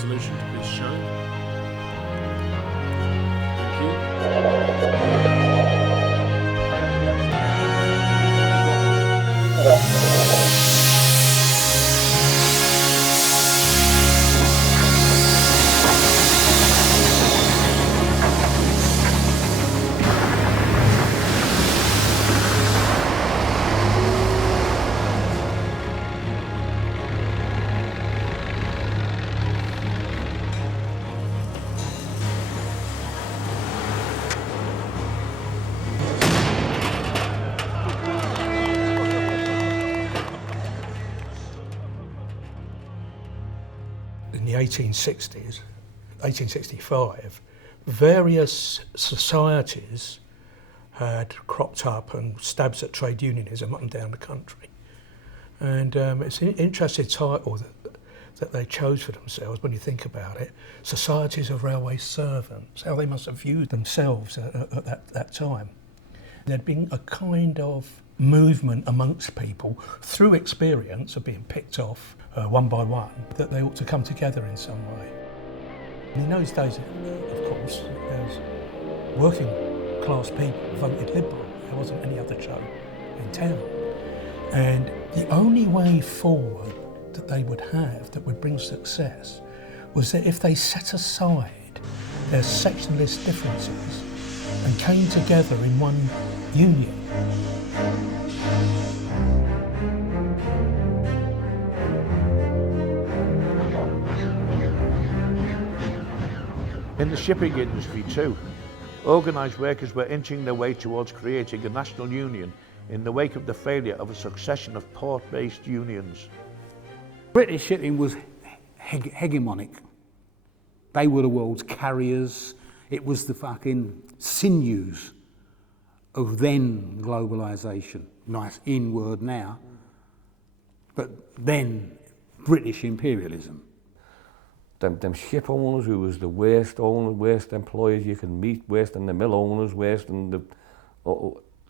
resolution to be shown. Thank you. In the 1860s, 1865, various societies had cropped up and stabs at trade unionism up and down the country. And it's an interesting title that they chose for themselves when you think about it. Societies of Railway Servants, how they must have viewed themselves at that time. There'd been a kind of movement amongst people through experience of being picked off one by one, that they ought to come together in some way. And in those days, of course, there was working class people voted Liberal. There wasn't any other show in town. And the only way forward that they would have that would bring success was that if they set aside their sectionalist differences and came together in one union. In the shipping industry too, organised workers were inching their way towards creating a national union in the wake of the failure of a succession of port-based unions. British shipping was hegemonic. They were the world's carriers. It was the fucking sinews of then globalisation. Nice in-word now, but then British imperialism. Them ship owners who was the worst employers you can meet, worse than the mill owners, worse than the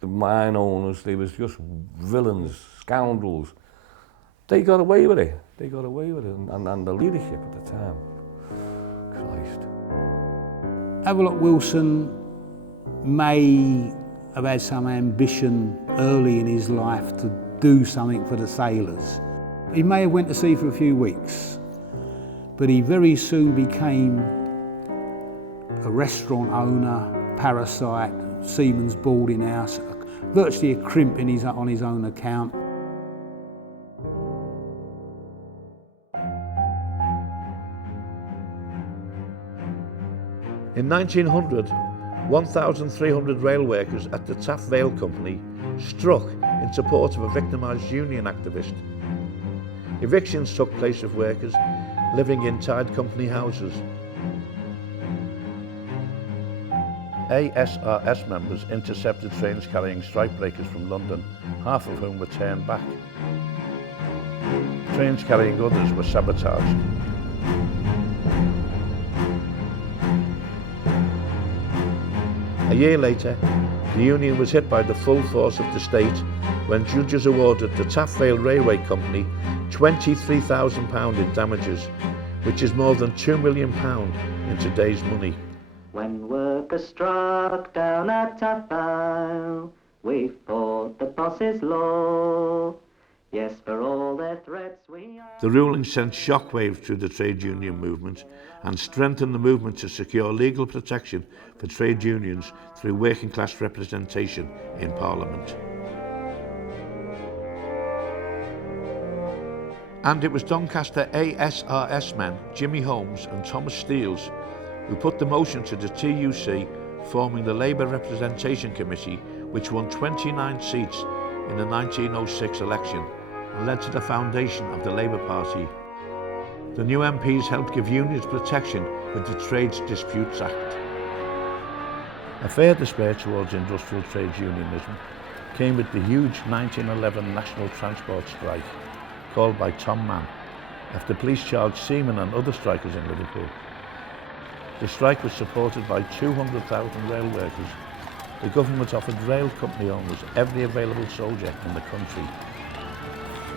mine owners. They was just villains, scoundrels. They got away with it. And the leadership at the time. Christ. Havelock Wilson may have had some ambition early in his life to do something for the sailors. He may have went to sea for a few weeks, but he very soon became a restaurant owner, parasite, seaman's boarding house, virtually a crimp on his own account. In 1900, 1,300 rail workers at the Taff Vale Company struck in support of a victimised union activist. Evictions took place of workers living in tied company houses. ASRS members intercepted trains carrying strikebreakers from London, half of whom were turned back. Trains carrying others were sabotaged. A year later, the union was hit by the full force of the state when judges awarded the Taff Vale Railway Company £23,000 in damages, which is more than £2 million in today's money. When workers struck down at Taff Vale, we fought the boss's law. Yes, for all their threats we are... The ruling sent shockwaves through the trade union movement and strengthened the movement to secure legal protection for trade unions through working class representation in Parliament. And it was Doncaster ASRS men Jimmy Holmes and Thomas Steels who put the motion to the TUC, forming the Labour Representation Committee, which won 29 seats in the 1906 election and led to the foundation of the Labour Party. The new MPs helped give unions protection with the Trades Disputes Act. A further spur towards industrial trade unionism came with the huge 1911 national transport strike, called by Tom Mann, after police charged seamen and other strikers in Liverpool. The strike was supported by 200,000 rail workers. The government offered rail company owners every available soldier in the country.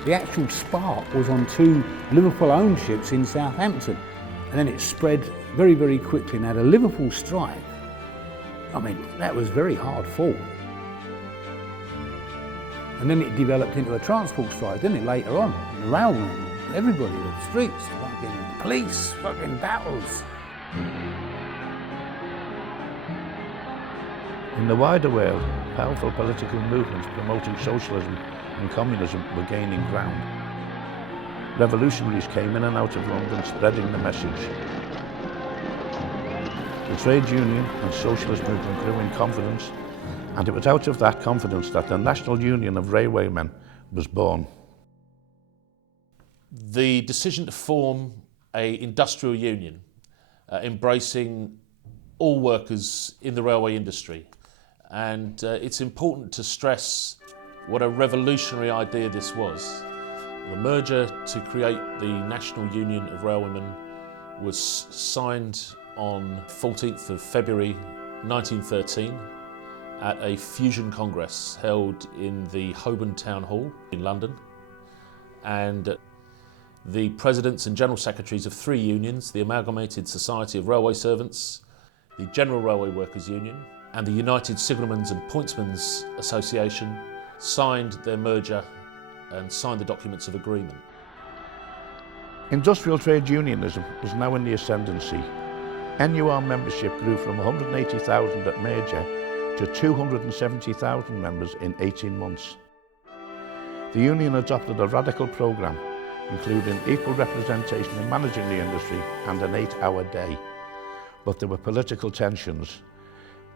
The actual spark was on two Liverpool-owned ships in Southampton, And then it spread very, very quickly. Now the Liverpool strike, I mean, that was very hard fought. And then it developed into a transport strike, didn't it, later on? The railmen, everybody, the streets, fucking police, fucking battles. In the wider world, powerful political movements promoting socialism and communism were gaining ground. Revolutionaries came in and out of London spreading the message. The trade union and socialist movement grew in confidence, and it was out of that confidence that the National Union of Railwaymen was born. The decision to form an industrial union embracing all workers in the railway industry, and it's important to stress what a revolutionary idea this was. The merger to create the National Union of Railwaymen was signed on 14th of February 1913 at a fusion congress held in the Holborn Town Hall in London, and the presidents and general secretaries of three unions, the Amalgamated Society of Railway Servants, the General Railway Workers Union, and the United Signalmen's and Pointsmen's Association, signed their merger and signed the documents of agreement. Industrial trade unionism was now in the ascendancy. NUR membership grew from 180,000 at merger to 270,000 members in 18 months. The union adopted a radical programme, including equal representation in managing the industry and an 8-hour day. But there were political tensions.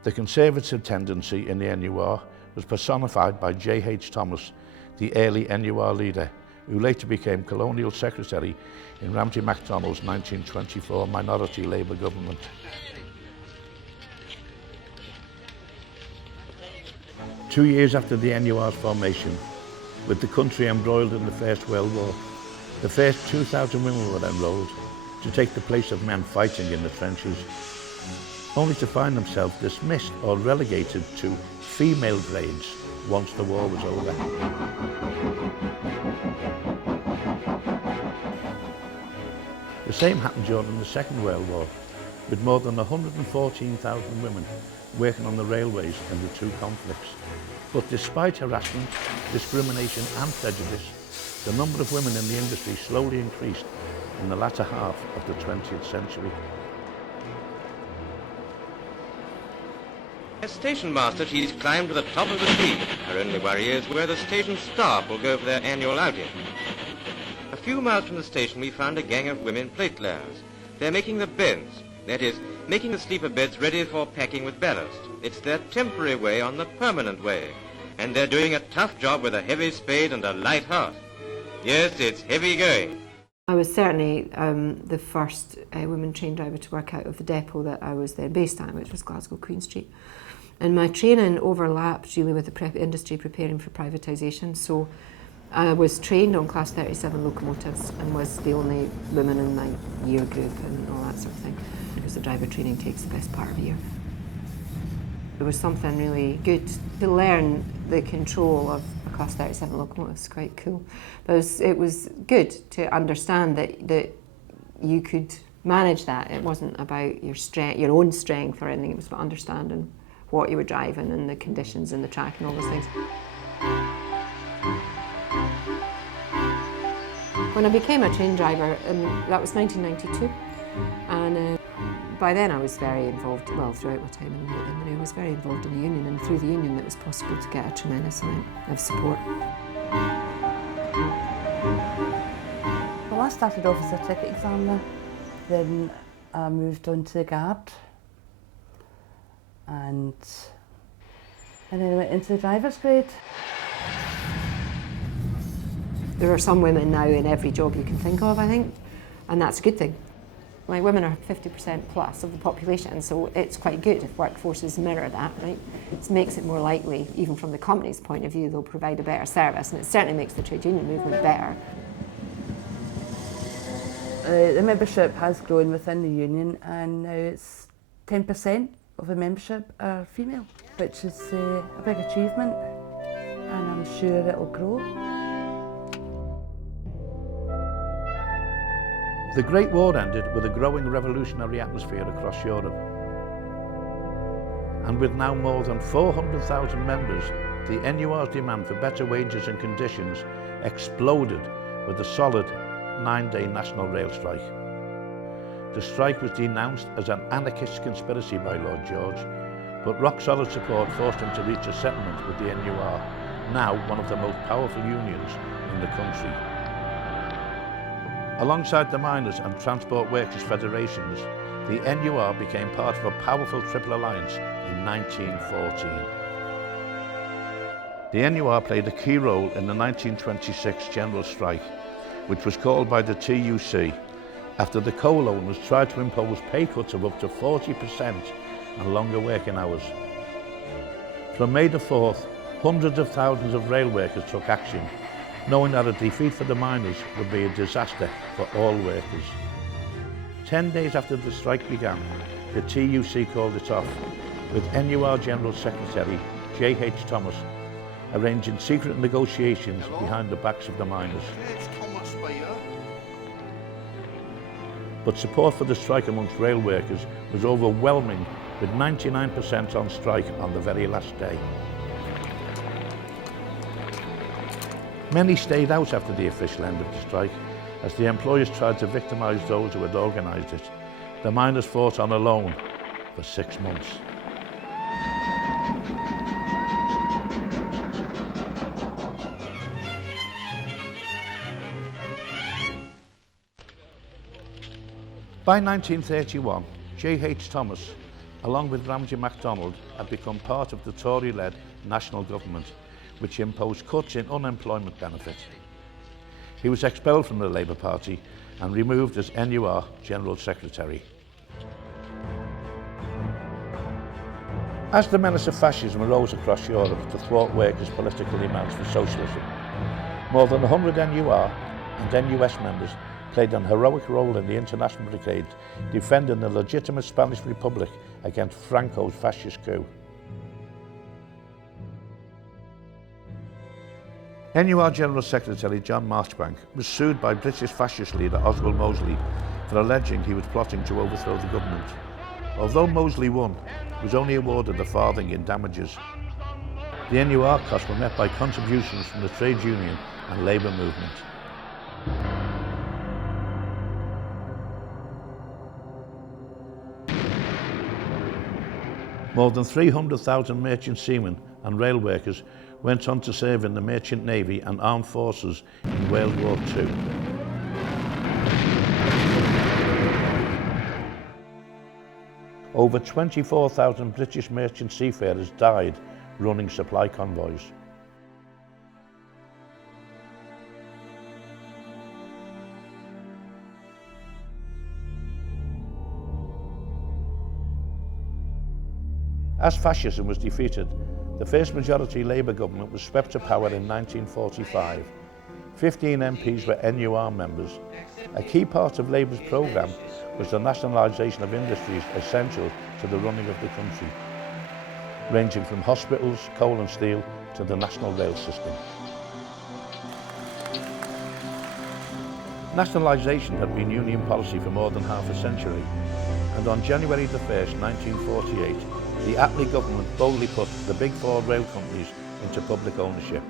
The conservative tendency in the NUR was personified by J.H. Thomas, the early NUR leader, who later became Colonial Secretary in Ramsay MacDonald's 1924 minority Labour government. Two years after the NUR's formation, with the country embroiled in the First World War, the first 2,000 women were enrolled to take the place of men fighting in the trenches, only to find themselves dismissed or relegated to female grades once the war was over. The same happened during the Second World War, with more than 114,000 women working on the railways in the two conflicts. But despite harassment, discrimination and prejudice, the number of women in the industry slowly increased in the latter half of the 20th century. As station master, she's climbed to the top of the tree. Her only worry is where the station staff will go for their annual outing. A few miles from the station, we found a gang of women platelayers. They're making the beds, that is, making the sleeper beds ready for packing with ballast. It's their temporary way on the permanent way. And they're doing a tough job with a heavy spade and a light heart. Yes, it's heavy going. I was certainly the first woman train driver to work out of the depot that I was there based at, which was Glasgow Queen Street. And my training overlapped really with the industry preparing for privatisation. So I was trained on Class 37 locomotives and was the only woman in my year group and all that sort of thing, because the driver training takes the best part of a year. It was something really good to learn the control of a Class 37 locomotive. It's quite cool. But it was good to understand that you could manage that. It wasn't about your strength, your own strength or anything. It was about understanding what you were driving and the conditions and the track and all those things. When I became a train driver, that was 1992, and by then I was very involved, well, throughout my time in the I was very involved in the union, and through the union it was possible to get a tremendous amount of support. Well, I started off as a ticket examiner, then I moved on to the guard, and then I went into the driver's grade. There are some women now in every job you can think of, I think, and that's a good thing. Like, women are 50% plus of the population, so it's quite good if workforces mirror that, right? It makes it more likely, even from the company's point of view, they'll provide a better service, and it certainly makes the trade union movement better. The membership has grown within the union, and now it's 10% of the membership are female, which is a big achievement, and I'm sure it'll grow. The Great War ended with a growing revolutionary atmosphere across Europe. And with now more than 400,000 members, the NUR's demand for better wages and conditions exploded with a solid 9-day national rail strike. The strike was denounced as an anarchist conspiracy by Lord George, but rock-solid support forced him to reach a settlement with the NUR, now one of the most powerful unions in the country. Alongside the Miners and Transport Workers Federations, the NUR became part of a powerful Triple Alliance in 1914. The NUR played a key role in the 1926 general strike, which was called by the TUC after the coal owners tried to impose pay cuts of up to 40% and longer working hours. From May the 4th, hundreds of thousands of rail workers took action, knowing that a defeat for the miners would be a disaster for all workers. 10 days after the strike began, the TUC called it off, with NUR General Secretary J.H. Thomas arranging secret negotiations behind the backs of the miners. But support for the strike amongst rail workers was overwhelming, with 99% on strike on the very last day. Many stayed out after the official end of the strike, as the employers tried to victimise those who had organised it. The miners fought on alone for 6 months. By 1931, J.H. Thomas, along with Ramsay MacDonald, had become part of the Tory-led national government, which imposed cuts in unemployment benefits. He was expelled from the Labour Party and removed as NUR General Secretary. As the menace of fascism arose across Europe to thwart workers' political demands for socialism, more than 100 NUR and NUS members played an heroic role in the international brigade defending the legitimate Spanish Republic against Franco's fascist coup. NUR General Secretary John Marchbank was sued by British fascist leader Oswald Mosley for alleging he was plotting to overthrow the government. Although Mosley won, he was only awarded a farthing in damages. The NUR costs were met by contributions from the trade union and labour movement. More than 300,000 merchant seamen and rail workers went on to serve in the Merchant Navy and Armed Forces in World War II. Over 24,000 British merchant seafarers died running supply convoys. As fascism was defeated, the first majority Labour government was swept to power in 1945. 15 MPs were NUR members. A key part of Labour's programme was the nationalisation of industries essential to the running of the country, ranging from hospitals, coal and steel, to the national rail system. Nationalisation had been union policy for more than half a century, and on January the 1st, 1948, the Attlee government boldly put the big four rail companies into public ownership.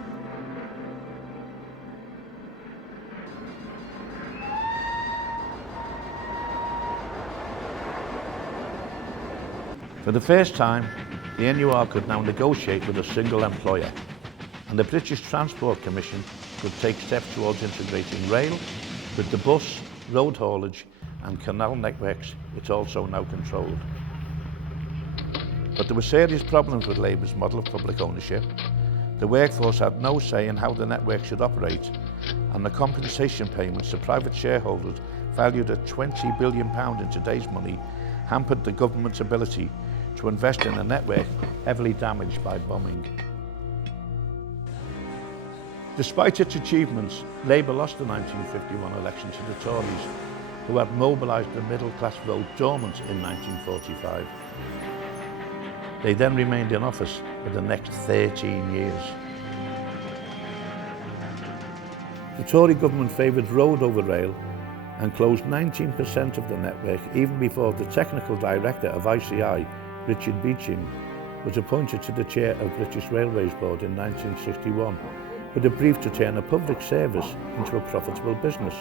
For the first time, the NUR could now negotiate with a single employer, and the British Transport Commission could take steps towards integrating rail with the bus, road haulage and canal networks it also now controlled. But there were serious problems with Labour's model of public ownership. The workforce had no say in how the network should operate, and the compensation payments to private shareholders, valued at £20 billion in today's money, hampered the government's ability to invest in a network heavily damaged by bombing. Despite its achievements, Labour lost the 1951 election to the Tories, who had mobilised the middle-class vote dormant in 1945. They then remained in office for the next 13 years. The Tory government favoured road over rail, and closed 19% of the network even before the technical director of ICI, Richard Beeching, was appointed to the chair of British Railways Board in 1961 with a brief to turn a public service into a profitable business.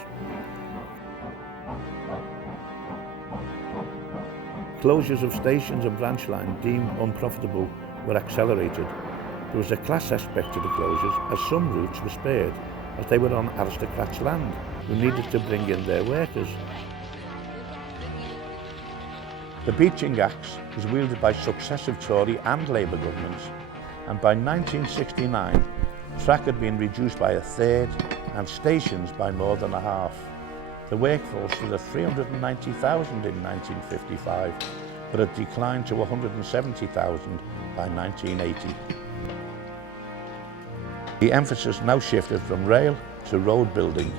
Closures of stations and branch lines deemed unprofitable were accelerated. There was a class aspect to the closures, as some routes were spared as they were on aristocrats' land who needed to bring in their workers. The Beeching Axe was wielded by successive Tory and Labour governments, and by 1969 track had been reduced by a third and stations by more than a half. The workforce stood at 390,000 in 1955, but had declined to 170,000 by 1980. The emphasis now shifted from rail to road building.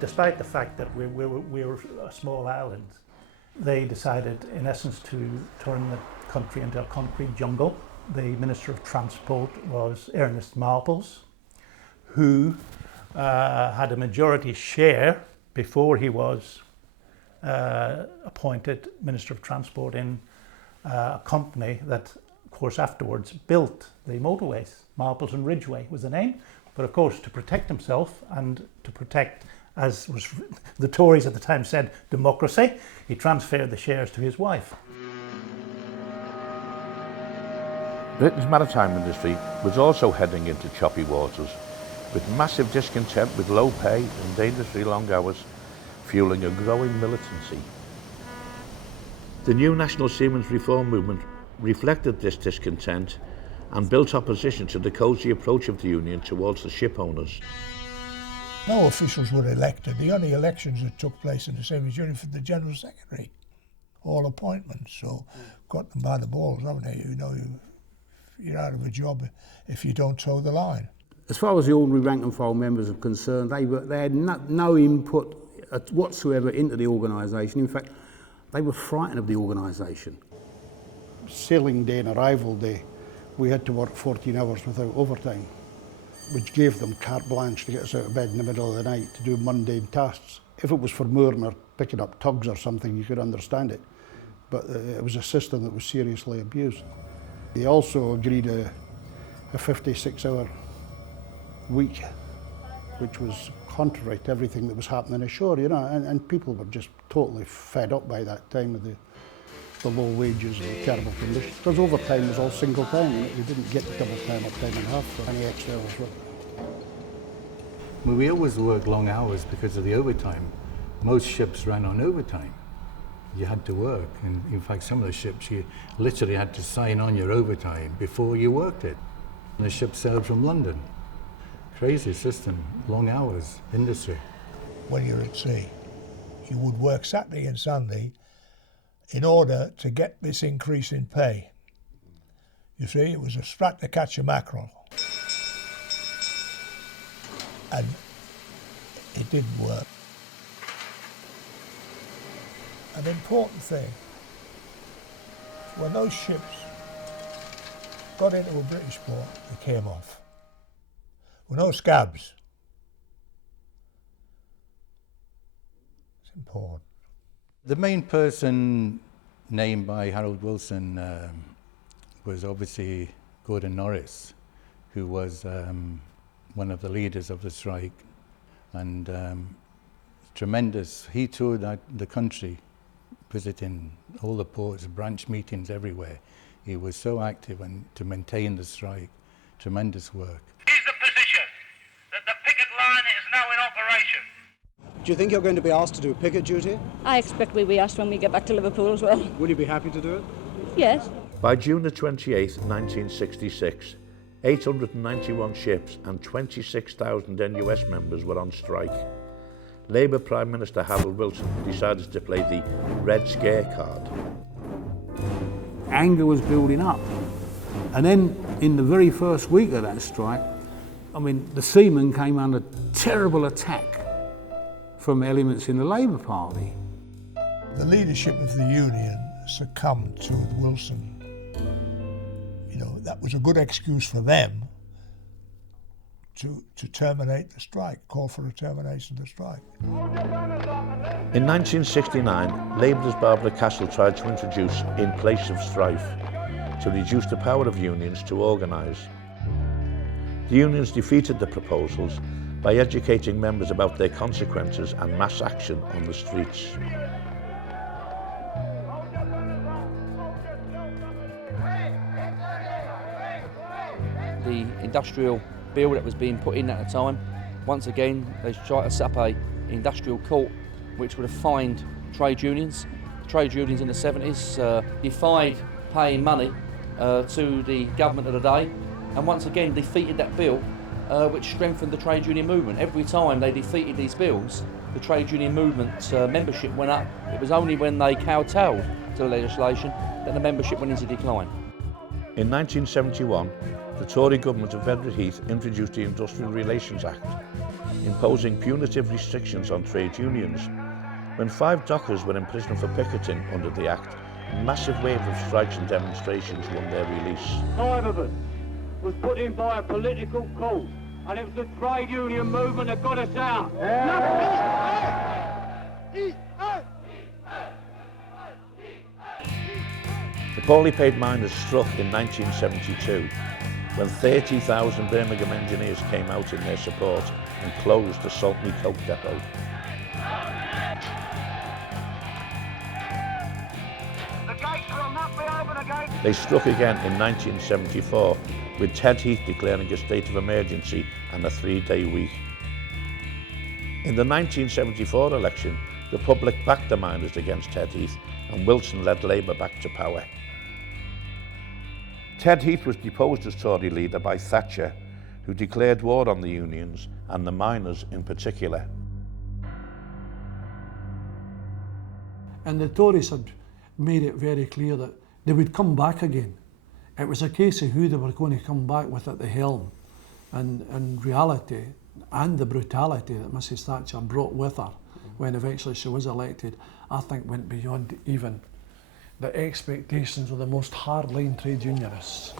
Despite the fact that we were a small island, they decided, in essence, to turn the country into a concrete jungle. The Minister of Transport was Ernest Marples, who had a majority share before he was appointed Minister of Transport in a company that, of course, afterwards built the motorways. Marples and Ridgeway was the name, but of course to protect himself and to protect, as was the Tories at the time said, democracy, he transferred the shares to his wife. Britain's maritime industry was also heading into choppy waters, with massive discontent with low pay and dangerously long hours fueling a growing militancy. The new National Seamen's Reform movement reflected this discontent and built opposition to the cosy approach of the union towards the ship owners. No officials were elected. The only elections that took place in the Seamen's Union for the General Secretary. All appointments, so got them by the balls, haven't they? You know, you're out of a job if you don't toe the line. As far as the ordinary rank and file members are concerned, they had no input whatsoever into the organisation. In fact, they were frightened of the organisation. Sailing day and arrival day, we had to work 14 hours without overtime, which gave them carte blanche to get us out of bed in the middle of the night to do mundane tasks. If it was for mooring or picking up tugs or something, you could understand it, but it was a system that was seriously abused. They also agreed a 56-hour week, which was contrary to everything that was happening ashore, you know, and people were just totally fed up by that time of the low wages and the terrible conditions. Because overtime was all single time, and you didn't get double time or time and a half for any extra hours work. Well, we always work long hours because of the overtime. Most ships ran on overtime. You had to work, and in fact some of the ships you literally had to sign on your overtime before you worked it. And the ship sailed from London. Crazy system, long hours, industry. When you're at sea, you would work Saturday and Sunday in order to get this increase in pay. You see, it was a strat to catch a mackerel. And it didn't work. An important thing, when those ships got into a British port, they came off. With no scabs. It's important. The main person named by Harold Wilson was obviously Gordon Norris, who was one of the leaders of the strike, and tremendous. He toured the country, visiting all the ports, branch meetings everywhere. He was so active and to maintain the strike, tremendous work. Here's the position, that the picket line is now in operation. Do you think you're going to be asked to do picket duty? I expect we'll be asked when we get back to Liverpool as well. Will you be happy to do it? Yes. By June the 28th, 1966, 891 ships and 26,000 NUS members were on strike. Labour Prime Minister Harold Wilson decided to play the Red Scare card. Anger was building up. And then in the very first week of that strike, I mean, the seamen came under terrible attack from elements in the Labour Party. The leadership of the union succumbed to Wilson. You know, that was a good excuse for them to terminate the strike, call for a termination of the strike. Hold your banners up and let's In 1969, Labour's Barbara Castle tried to introduce in place of strife to reduce the power of unions to organise. The unions defeated the proposals by educating members about their consequences and mass action on the streets. The industrial bill that was being put in at the time, once again they tried to set up an industrial court which would have fined trade unions. Trade unions in the 70s defied paying money to the government of the day, and once again defeated that bill which strengthened the trade union movement. Every time they defeated these bills, the trade union movement membership went up. It was only when they kowtowed to the legislation that the membership went into decline. In 1971, the Tory government of Edward Heath introduced the Industrial Relations Act, imposing punitive restrictions on trade unions. When 5 dockers were in prison for picketing under the Act, a massive wave of strikes and demonstrations won their release. 5 of us was put in by a political cause, and it was the trade union movement that got us out. The poorly paid miners struck in 1972, when 30,000 Birmingham engineers came out in their support and closed the Saltney Coke depot. They struck again in 1974, with Ted Heath declaring a state of emergency and a 3-day week. In the 1974 election, the public backed the miners against Ted Heath, and Wilson led Labour back to power. Ted Heath was deposed as Tory leader by Thatcher, who declared war on the unions and the miners in particular. And the Tories had made it very clear that they would come back again. It was a case of who they were going to come back with at the helm. And reality and the brutality that Mrs Thatcher brought with her when eventually she was elected, I think went beyond even the expectations of the most hard-line trade unionists.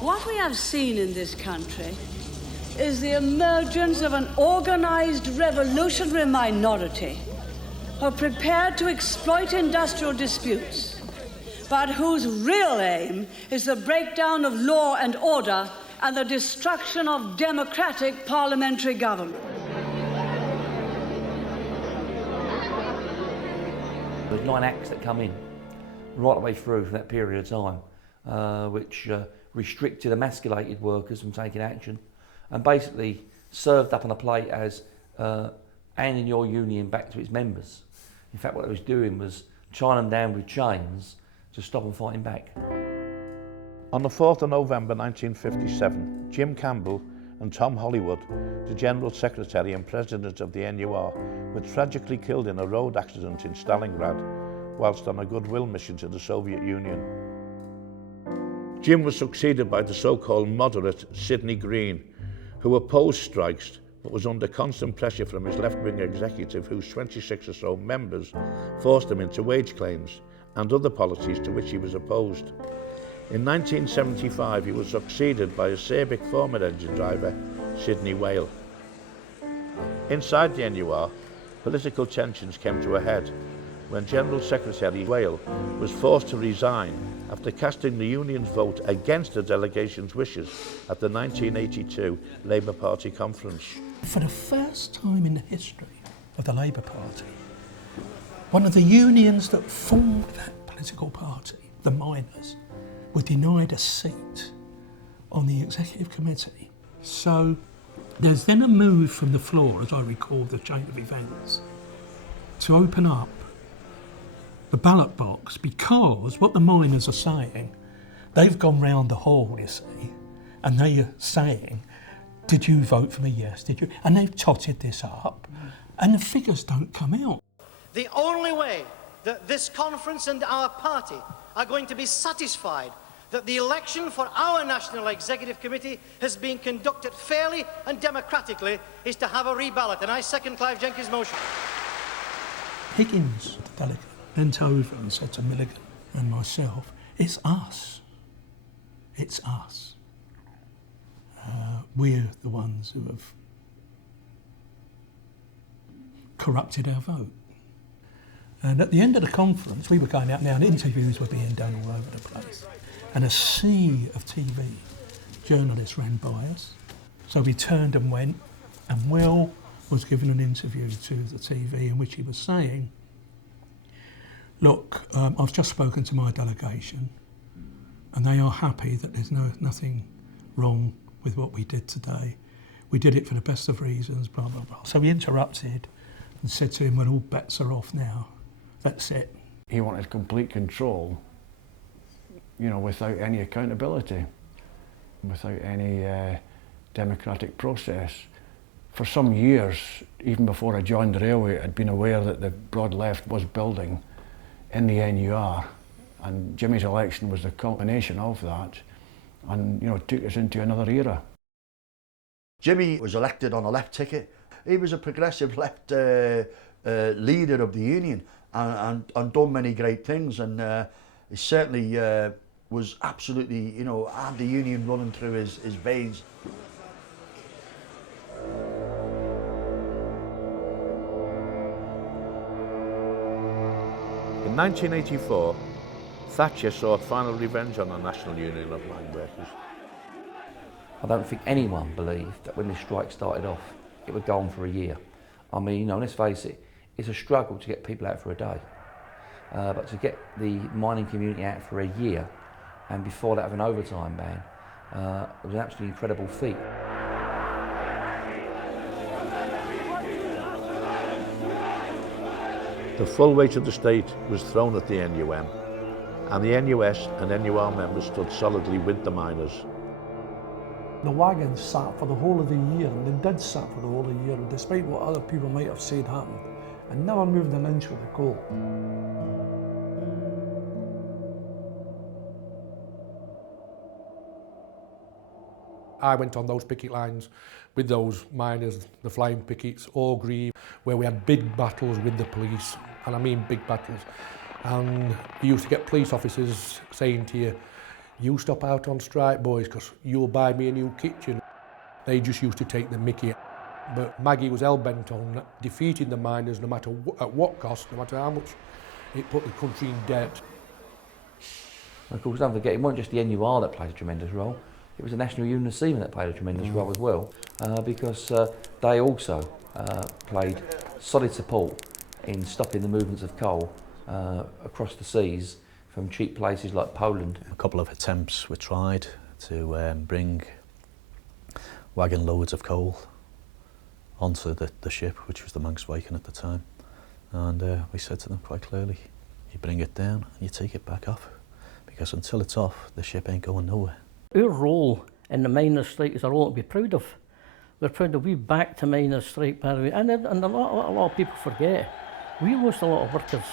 What we have seen in this country is the emergence of an organised revolutionary minority who are prepared to exploit industrial disputes, but whose real aim is the breakdown of law and order and the destruction of democratic parliamentary government. There's 9 acts that come in right the way through for that period of time, which restricted emasculated workers from taking action, and basically served up on a plate as handing your union back to its members. In fact, what it was doing was tying them down with chains to stop them fighting back. On the 4th of November 1957, Jim Campbell and Tom Hollywood, the General Secretary and President of the NUR, were tragically killed in a road accident in Stalingrad whilst on a goodwill mission to the Soviet Union. Jim was succeeded by the so-called moderate Sidney Green, who opposed strikes but was under constant pressure from his left-wing executive, whose 26 or so members forced him into wage claims and other policies to which he was opposed. In 1975, he was succeeded by a Serbic former engine driver, Sidney Whale. Inside the NUR, political tensions came to a head when General Secretary Whale was forced to resign after casting the union's vote against the delegation's wishes at the 1982 Labour Party conference. For the first time in the history of the Labour Party, one of the unions that formed that political party, the miners, were denied a seat on the executive committee. So there's then a move from the floor, as I recall the chain of events, to open up the ballot box, because what the miners are saying, they've gone round the hall, you see, and they are saying, did you vote for me? Yes, did you? And they've totted this up, and the figures don't come out. The only way that this conference and our party are going to be satisfied that the election for our National Executive Committee has been conducted fairly and democratically is to have a reballot, and I second Clive Jenkins' motion. Higgins, the delegate, bent over and said to Milligan and myself, it's us. It's us. We're the ones who have corrupted our vote. And at the end of the conference, we were going out now and interviews were being done all over the place. And a sea of TV journalists ran by us. So we turned and went, and Will was given an interview to the TV in which he was saying, look, I've just spoken to my delegation and they are happy that there's nothing wrong with what we did today. We did it for the best of reasons, blah, blah, blah. So we interrupted and said to him, well, all bets are off now. That's it. He wanted complete control, you know, without any accountability, without any democratic process. For some years, even before I joined the railway, I'd been aware that the broad left was building in the NUR, and Jimmy's election was the culmination of that, and, you know, took us into another era. Jimmy was elected on a left ticket. He was a progressive left leader of the union and done many great things, and he certainly was absolutely, you know, had the union running through his veins. In 1984, Thatcher sought final revenge on the National Union of Mine Workers. I don't think anyone believed that when this strike started off, it would go on for a year. I mean, you know, let's face it, it's a struggle to get people out for a day. But to get the mining community out for a year, and before that have an overtime ban, was an absolutely incredible feat. The full weight of the state was thrown at the NUM, and the NUS and NUR members stood solidly with the miners. The wagons sat for the whole of the year, and they did sit for the whole of the year, despite what other people might have said happened, and never moved an inch with the coal. I went on those picket lines with those miners, the flying pickets, Orgreave, where we had big battles with the police, and I mean big battles. And you used to get police officers saying to you, you stop out on strike, boys, because you'll buy me a new kitchen. They just used to take the mickey. But Maggie was hell-bent on defeating the miners no matter at what cost, no matter how much it put the country in debt. Of course, don't forget, it wasn't just the NUR that played a tremendous role. It was the National Union of Seamen that played a tremendous role as well, because they also played solid support in stopping the movements of coal across the seas from cheap places like Poland. A couple of attempts were tried to bring wagon loads of coal onto the ship, which was the Manx Viking at the time. And we said to them quite clearly, you bring it down and you take it back off, because until it's off, the ship ain't going nowhere. Our role in the miners' strike is a role to be proud of. We're proud that we backed the miners' strike, by the way, and a lot of people forget. We lost a lot of workers.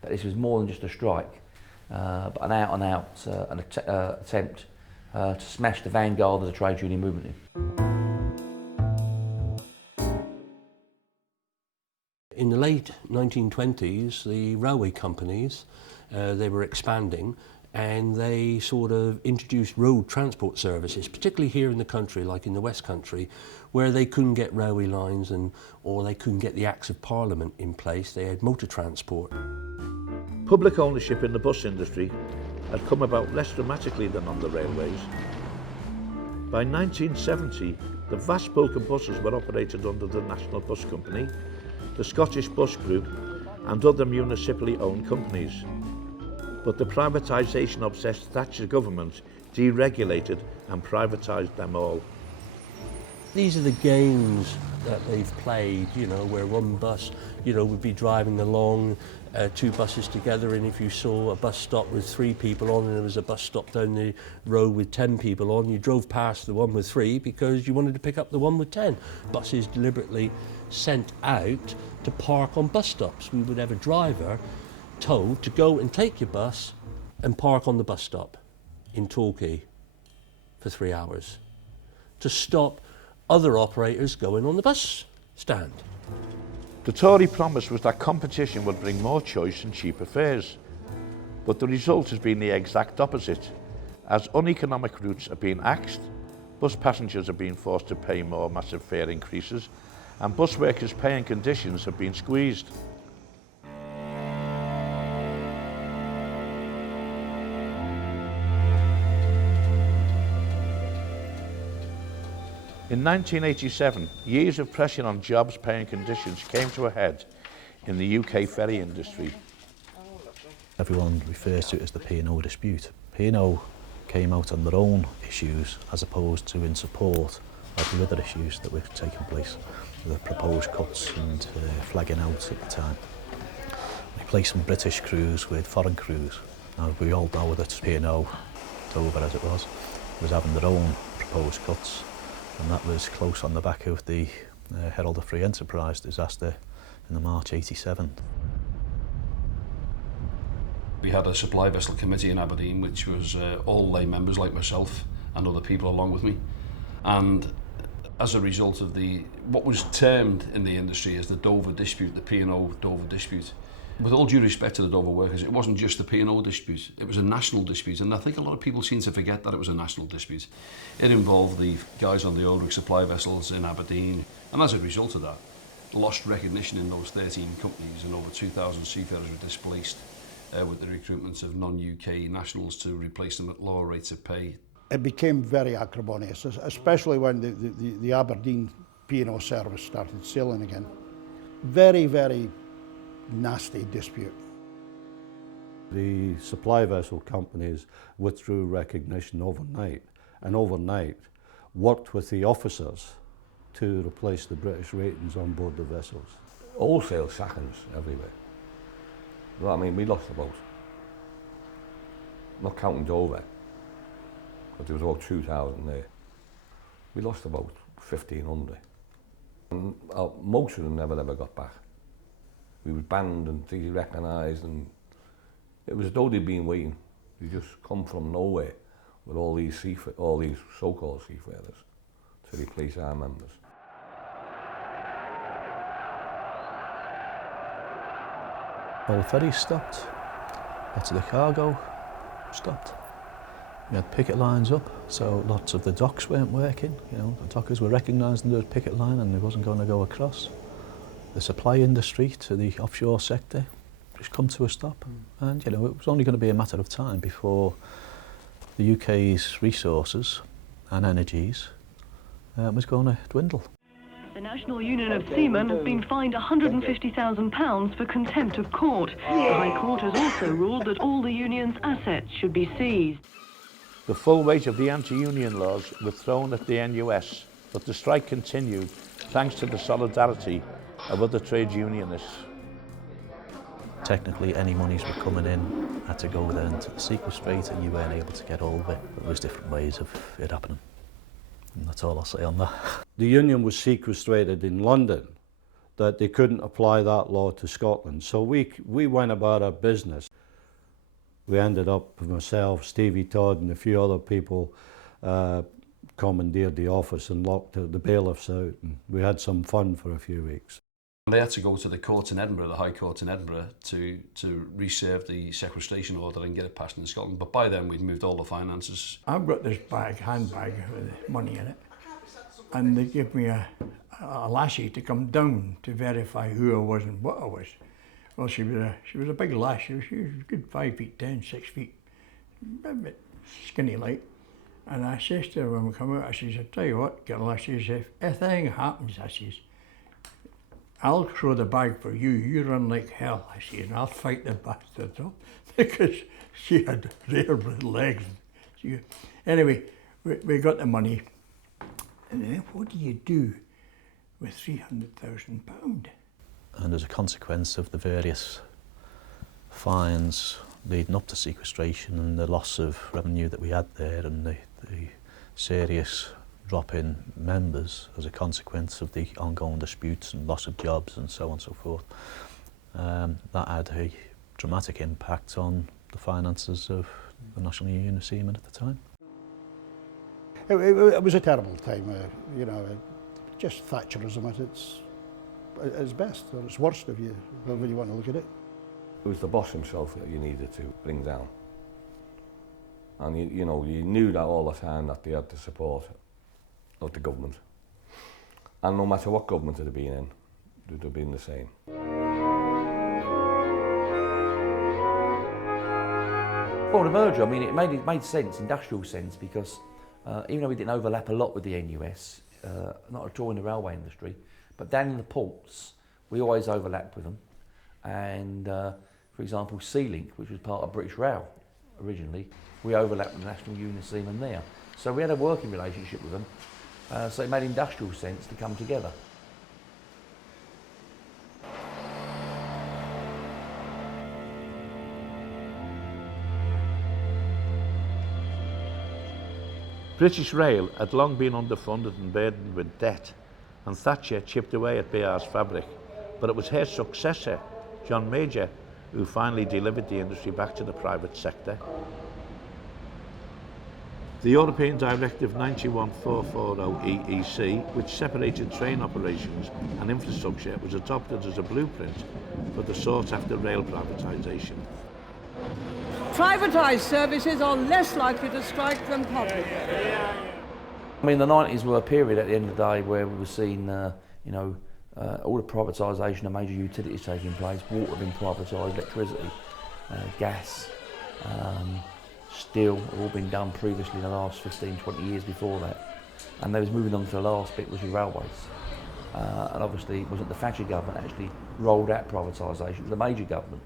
But this was more than just a strike, but an out-and-out attempt to smash the vanguard of the trade union movement. In the late 1920s, the railway companies, they were expanding, and they sort of introduced road transport services, particularly here in the country, like in the West Country, where they couldn't get railway lines or they couldn't get the Acts of Parliament in place. They had motor transport. Public ownership in the bus industry had come about less dramatically than on the railways. By 1970, the vast bulk of buses were operated under the National Bus Company, the Scottish Bus Group and other municipally owned companies. But the privatisation-obsessed Thatcher government deregulated and privatised them all. These are the games that they've played, you know, where one bus, you know, would be driving along, two buses together, and if you saw a bus stop with 3 people on and there was a bus stop down the road with 10 people on, you drove past the one with 3 because you wanted to pick up the one with 10. Buses deliberately sent out to park on bus stops. We would have a driver told to go and take your bus and park on the bus stop in Torquay for 3 hours to stop other operators going on the bus stand. The Tory promise was that competition would bring more choice and cheaper fares, but the result has been the exact opposite, as uneconomic routes have been axed Bus passengers have been forced to pay more massive fare increases, and bus workers' pay and conditions have been squeezed. In 1987, years of pressure on jobs, pay and conditions came to a head in the UK ferry industry. Everyone refers to it as the P&O dispute. P&O came out on their own issues as opposed to in support of the other issues that were taking place, the proposed cuts and flagging out at the time. Replacing British crews with foreign crews. Now, we all know that P&O, Dover as it was having their own proposed cuts, and that was close on the back of the Herald of Free Enterprise disaster in the March '87. We had a supply vessel committee in Aberdeen, which was all lay members like myself and other people along with me. And as a result of what was termed in the industry as the Dover dispute, the P&O Dover dispute, with all due respect to the Dover workers, it wasn't just the P&O dispute, it was a national dispute, and I think a lot of people seem to forget that it was a national dispute. It involved the guys on the Ulrich supply vessels in Aberdeen, and as a result of that, lost recognition in those 13 companies, and over 2,000 seafarers were displaced with the recruitment of non-UK nationals to replace them at lower rates of pay. It became very acrimonious, especially when the Aberdeen P&O service started sailing again. Very, very nasty dispute. The supply vessel companies withdrew recognition overnight, and overnight worked with the officers to replace the British ratings on board the vessels. Wholesale sackings everywhere. You know what I mean? We lost about, not counting Dover, but there was about 2,000 there. We lost about 1,500. And most of them never ever got back. We were banned and de-recognised, and it was as though they'd been waiting. They just come from nowhere with all these so-called seafarers to replace our members. All ferries stopped, lots of the cargo stopped. We had picket lines up, so lots of the docks weren't working. You know, the dockers were recognising there was a picket line and they wasn't going to go across. The supply industry to the offshore sector just come to a stop, and you know, it was only going to be a matter of time before the UK's resources and energies was going to dwindle. The National Union of Seamen has been fined £150,000 for contempt of court. The High Court has also ruled that all the union's assets should be seized. The full weight of the anti-union laws were thrown at the NUS, but the strike continued thanks to the solidarity of other trade unionists. Technically, any monies were coming in had to go then to the sequestrator, and you weren't able to get all of it. But there was different ways of it happening. And that's all I'll say on that. The union was sequestrated in London, that they couldn't apply that law to Scotland. So we went about our business. We ended up, myself, Stevie Todd and a few other people commandeered the office and locked the bailiffs out. And we had some fun for a few weeks. They had to go to the courts in Edinburgh, the High Court in Edinburgh, to reserve the sequestration order and get it passed in Scotland. But by then we'd moved all the finances. I've got this handbag with money in it, and they gave me a lassie to come down to verify who I was and what I was. Well, she was a big lass. She was a good 5'10", 6 feet, a bit skinny like. And I says to her when we come out, I says, I tell you what, girl, I says, if anything happens, I says, I'll throw the bag for you. You run like hell, I says, and I'll fight the bastard up, because she had rare legs. Anyway, we got the money, and then what do you do with £300,000? And as a consequence of the various fines leading up to sequestration and the loss of revenue that we had there, and the serious drop in members as a consequence of the ongoing disputes and loss of jobs and so on and so forth, that had a dramatic impact on the finances of the National Union of Seamen at the time. It was a terrible time, you know, just Thatcherism at its best, or its worst, however you want to look at it. It was the boss himself that you needed to bring down. And you know, you knew that all the time that they had to support not the government. And no matter what government it had been in, it would have been the same. Well, the merger, I mean, it made sense, industrial sense, because even though we didn't overlap a lot with the NUS, not at all in the railway industry, but down in the ports, we always overlapped with them. And for example, Sea-Link, which was part of British Rail originally, we overlapped with the National Union of Seamen there. So we had a working relationship with them, so it made industrial sense to come together. British Rail had long been underfunded and burdened with debt, and Thatcher chipped away at BR's fabric, but it was her successor, John Major, who finally delivered the industry back to the private sector. The European Directive 91440 which separated train operations and infrastructure, was adopted as a blueprint for the sought-after rail privatisation. Privatised services are less likely to strike than public. I mean, the 90s were a period at the end of the day where we were seeing, all the privatisation of major utilities taking place. Water being privatised, electricity, gas, steel, have all been done previously in the last 15, 20 years before that. And they was moving on to the last bit, which was railways. And obviously it wasn't the Thatcher government that actually rolled out privatisation, it was the major government.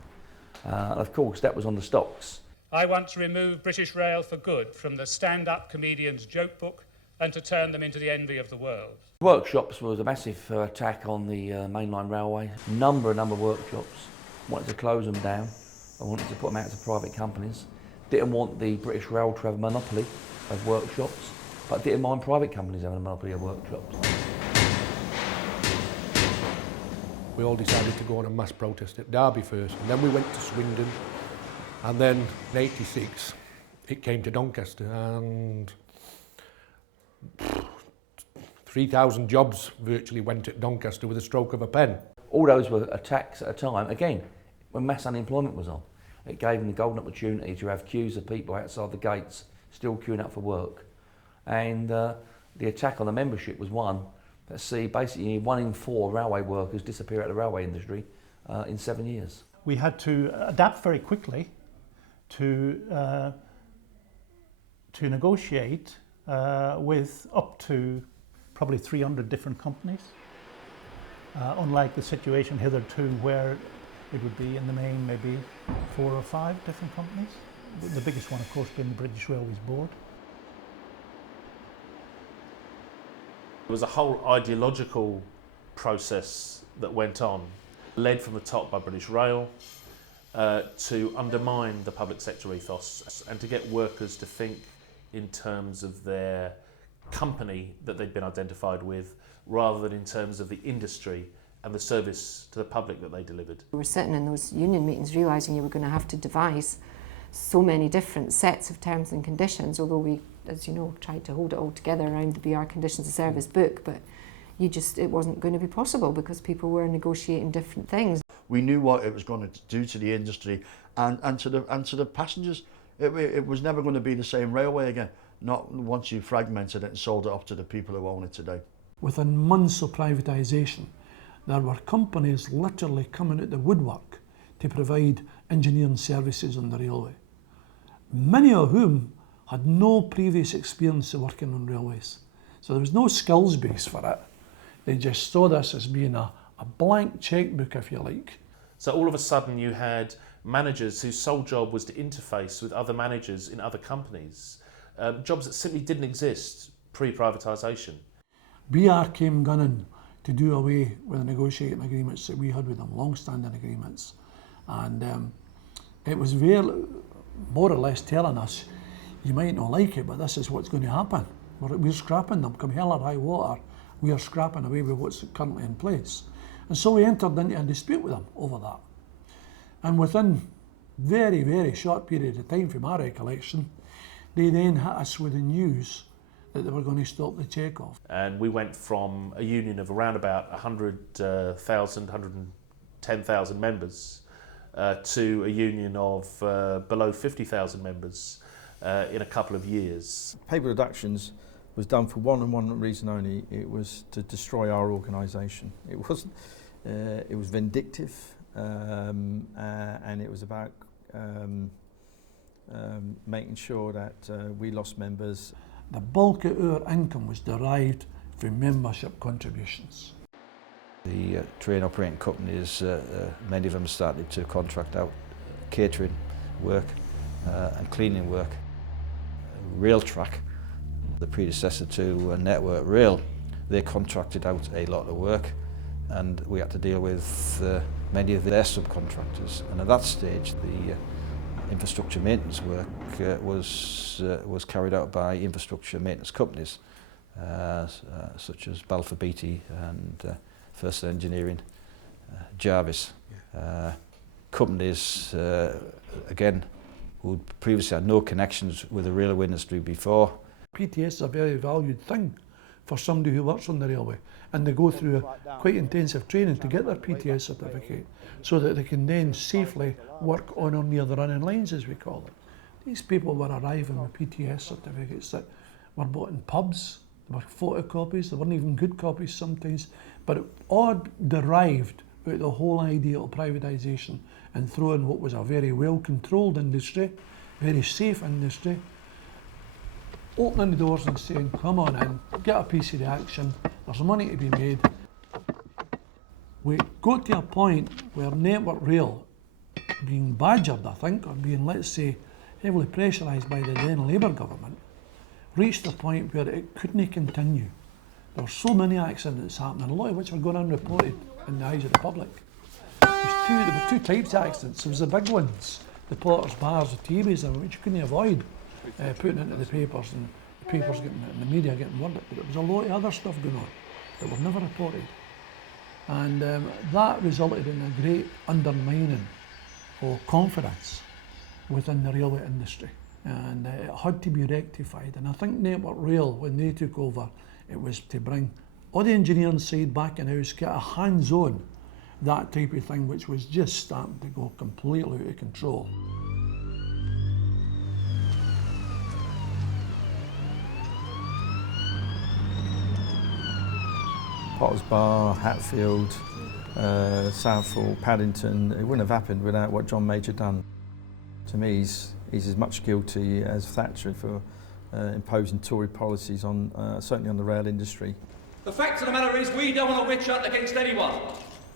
And of course that was on the stocks. I want to remove British Rail for good from the stand-up comedian's joke book and to turn them into the envy of the world. Workshops was a massive attack on the mainline railway. Number of workshops. Wanted to close them down. I wanted to put them out to private companies. Didn't want the British Rail to have a monopoly of workshops, but didn't mind private companies having a monopoly of workshops. We all decided to go on a mass protest at Derby first, and then we went to Swindon, and then in '86 it came to Doncaster, and 3,000 jobs virtually went at Doncaster with a stroke of a pen. All those were attacks at a time, again, when mass unemployment was on. It gave them the golden opportunity to have queues of people outside the gates, still queuing up for work. And the attack on the membership was one that see basically 1 in 4 railway workers disappear out of the railway industry in 7 years. We had to adapt very quickly to negotiate with up to probably 300 different companies, unlike the situation hitherto where it would be in the main maybe 4 or 5 different companies. The biggest one, of course, being the British Railways Board. There was a whole ideological process that went on, led from the top by British Rail, to undermine the public sector ethos and to get workers to think in terms of their company that they'd been identified with, rather than in terms of the industry and the service to the public that they delivered. We were sitting in those union meetings realising you were going to have to devise so many different sets of terms and conditions, although we, as you know, tried to hold it all together around the BR Conditions of Service book, but it wasn't going to be possible because people were negotiating different things. We knew what it was going to do to the industry and to the passengers. It was never going to be the same railway again, not once you fragmented it and sold it up to the people who own it today. Within months of privatisation, there were companies literally coming out the woodwork to provide engineering services on the railway, many of whom had no previous experience of working on railways. So there was no skills base for it. They just saw this as being a blank checkbook, if you like. So all of a sudden you had managers whose sole job was to interface with other managers in other companies, jobs that simply didn't exist pre-privatisation. BR came gunning to do away with the negotiating agreements that we had with them, long-standing agreements. And it was more or less telling us, you might not like it, but this is what's going to happen. We're scrapping them, come hell or high water, we are scrapping away with what's currently in place. And so we entered into a dispute with them over that. And within very, very short period of time, from our recollection, they then hit us with the news that they were going to stop the check-off. And we went from a union of around about 100,000, 110,000 members to a union of below 50,000 members in a couple of years. Paper reductions was done for one and one reason only. It was to destroy our organisation. It wasn't. It was vindictive, and it was about making sure that we lost members. The bulk of our income was derived from membership contributions. The train operating companies, many of them started to contract out catering work and cleaning work. Railtrack, the predecessor to Network Rail, they contracted out a lot of work, and we had to deal with many of their subcontractors. And at that stage, the infrastructure maintenance work was carried out by infrastructure maintenance companies, such as Balfour Beatty and First Engineering, Jarvis. Companies, again, who previously had no connections with the railway industry before. PTS is a very valued thing for somebody who works on the railway, and they go through a quite intensive training to get their PTS certificate so that they can then safely work on or near the running lines, as we call it. These people were arriving with PTS certificates that were bought in pubs. They were photocopies, they weren't even good copies sometimes, but it all derived out of the whole idea of privatisation and throwing what was a very well controlled industry, very safe industry, opening the doors and saying, come on in, get a piece of the action, there's money to be made. We got to a point where Network Rail, being badgered, I think, or being, let's say, heavily pressurised by the then Labour government, reached a point where it couldn't continue. There were so many accidents happening, a lot of which were going unreported in the eyes of the public. There were two types of accidents. There was the big ones, the Potters bars, the TBs, which you couldn't avoid putting into the papers, and the papers getting, and the media getting word of it. But there was a lot of other stuff going on that were never reported. And that resulted in a great undermining of confidence within the railway industry. And it had to be rectified. And I think Network Rail, when they took over, it was to bring all the engineering side back in house, get a hands-on, that type of thing, which was just starting to go completely out of control. Potters Bar, Hatfield, Southall, Paddington, it wouldn't have happened without what John Major done. To me, he's as much guilty as Thatcher for imposing Tory policies on, certainly on the rail industry. The fact of the matter is we don't want a witch hunt against anyone,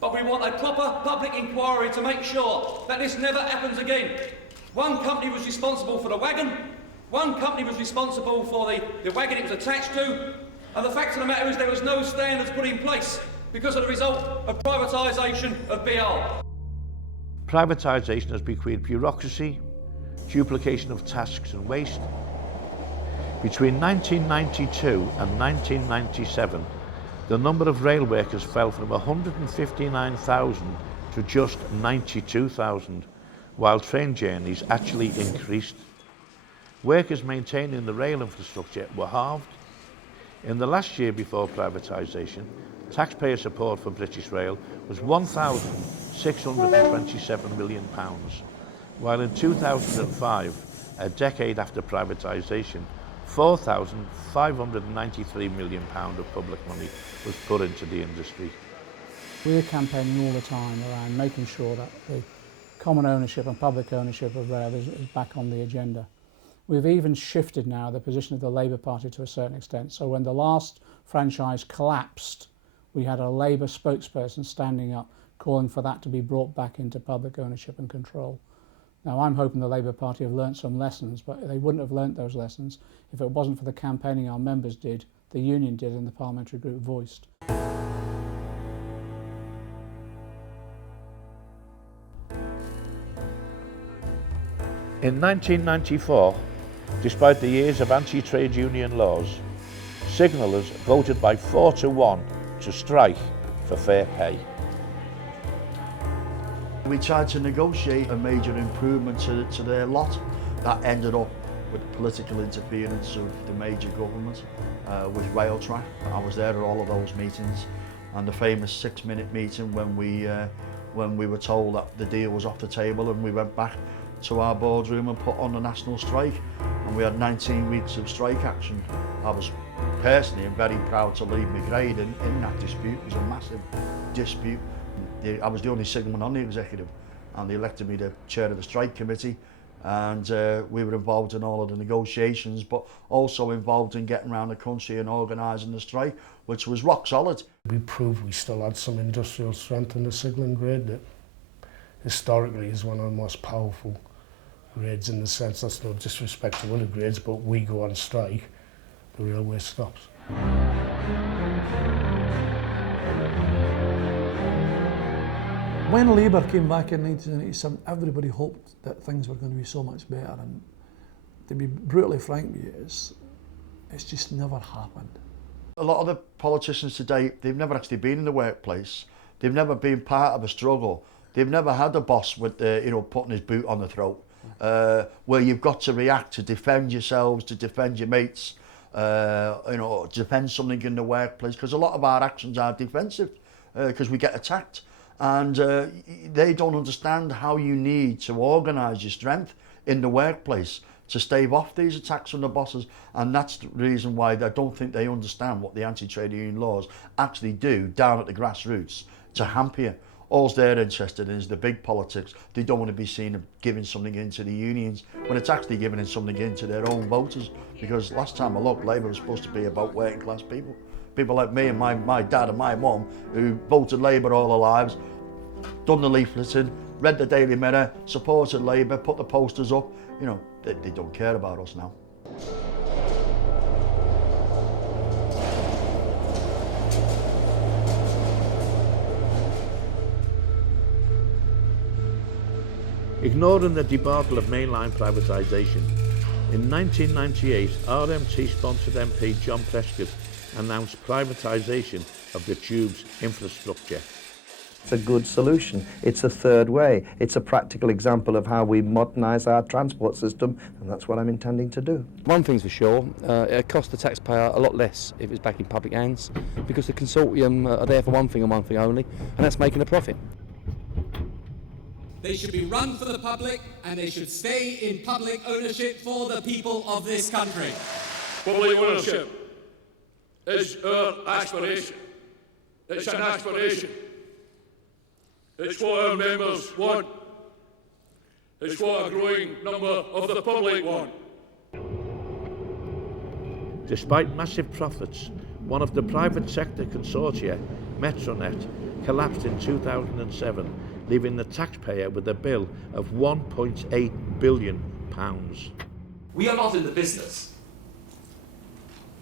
but we want a proper public inquiry to make sure that this never happens again. One company was responsible for the wagon, one company was responsible for the wagon it was attached to, and the fact of the matter is there was no standards put in place because of the result of privatisation of BR. Privatisation has bequeathed bureaucracy, duplication of tasks and waste. Between 1992 and 1997, the number of rail workers fell from 159,000 to just 92,000, while train journeys actually increased. Workers maintaining the rail infrastructure were halved. In the last year before privatisation, taxpayer support for British Rail was £1,627 million, while in 2005, a decade after privatisation, £4,593 million of public money was put into the industry. We're campaigning all the time around making sure that the common ownership and public ownership of rail is back on the agenda. We've even shifted now the position of the Labour Party to a certain extent. So when the last franchise collapsed, we had a Labour spokesperson standing up calling for that to be brought back into public ownership and control. Now, I'm hoping the Labour Party have learnt some lessons, but they wouldn't have learnt those lessons if it wasn't for the campaigning our members did, the union did, and the parliamentary group voiced. In 1994, despite the years of anti-trade union laws, signallers voted by 4-1 to strike for fair pay. We tried to negotiate a major improvement to their lot. That ended up with the political interference of the major government with Railtrack. I was there at all of those meetings, and the famous 6-minute meeting when we were told that the deal was off the table, and we went back to our boardroom and put on a national strike, and we had 19 weeks of strike action. I was personally am very proud to lead my grade in that dispute. It was a massive dispute. I was the only signalman on the executive, and they elected me the chair of the strike committee, and we were involved in all of the negotiations, but also involved in getting around the country and organising the strike, which was rock solid. We proved we still had some industrial strength in the signalling grade that historically is one of the most powerful grades, in the sense, that's no disrespect to other grades, but we go on strike, the railway stops. When Labour came back in 1997, everybody hoped that things were going to be so much better, and to be brutally frank with you, it's just never happened. A lot of the politicians today, they've never actually been in the workplace, they've never been part of a struggle, they've never had a boss with putting his boot on the throat, where you've got to react to defend yourselves, to defend your mates, defend something in the workplace, because a lot of our actions are defensive, because we get attacked. And they don't understand how you need to organise your strength in the workplace to stave off these attacks from the bosses, and that's the reason why I don't think they understand what the anti-trade union laws actually do down at the grassroots to hamper you. All they're interested in is the big politics. They don't want to be seen giving something into the unions when it's actually giving something into their own voters, because last time I looked, Labour was supposed to be about working class people. People like me and my dad and my mum, who voted Labour all their lives, done the leafleting, read the Daily Mirror, supported Labour, put the posters up. They don't care about us now. Ignoring the debacle of mainline privatisation, in 1998, RMT sponsored MP John Prescott announced privatisation of the tube's infrastructure. It's a good solution. It's a third way. It's a practical example of how we modernise our transport system, and that's what I'm intending to do. One thing's for sure, it'll cost the taxpayer a lot less if it's back in public hands, because the consortium are there for one thing and one thing only, and that's making a profit. They should be run for the public, and they should stay in public ownership for the people of this country. Public ownership is our aspiration. It's an aspiration. It's what our members want. It's what a growing number of the public want. Despite massive profits, one of the private sector consortia, Metronet, collapsed in 2007, leaving the taxpayer with a bill of £1.8 billion. We are not in the business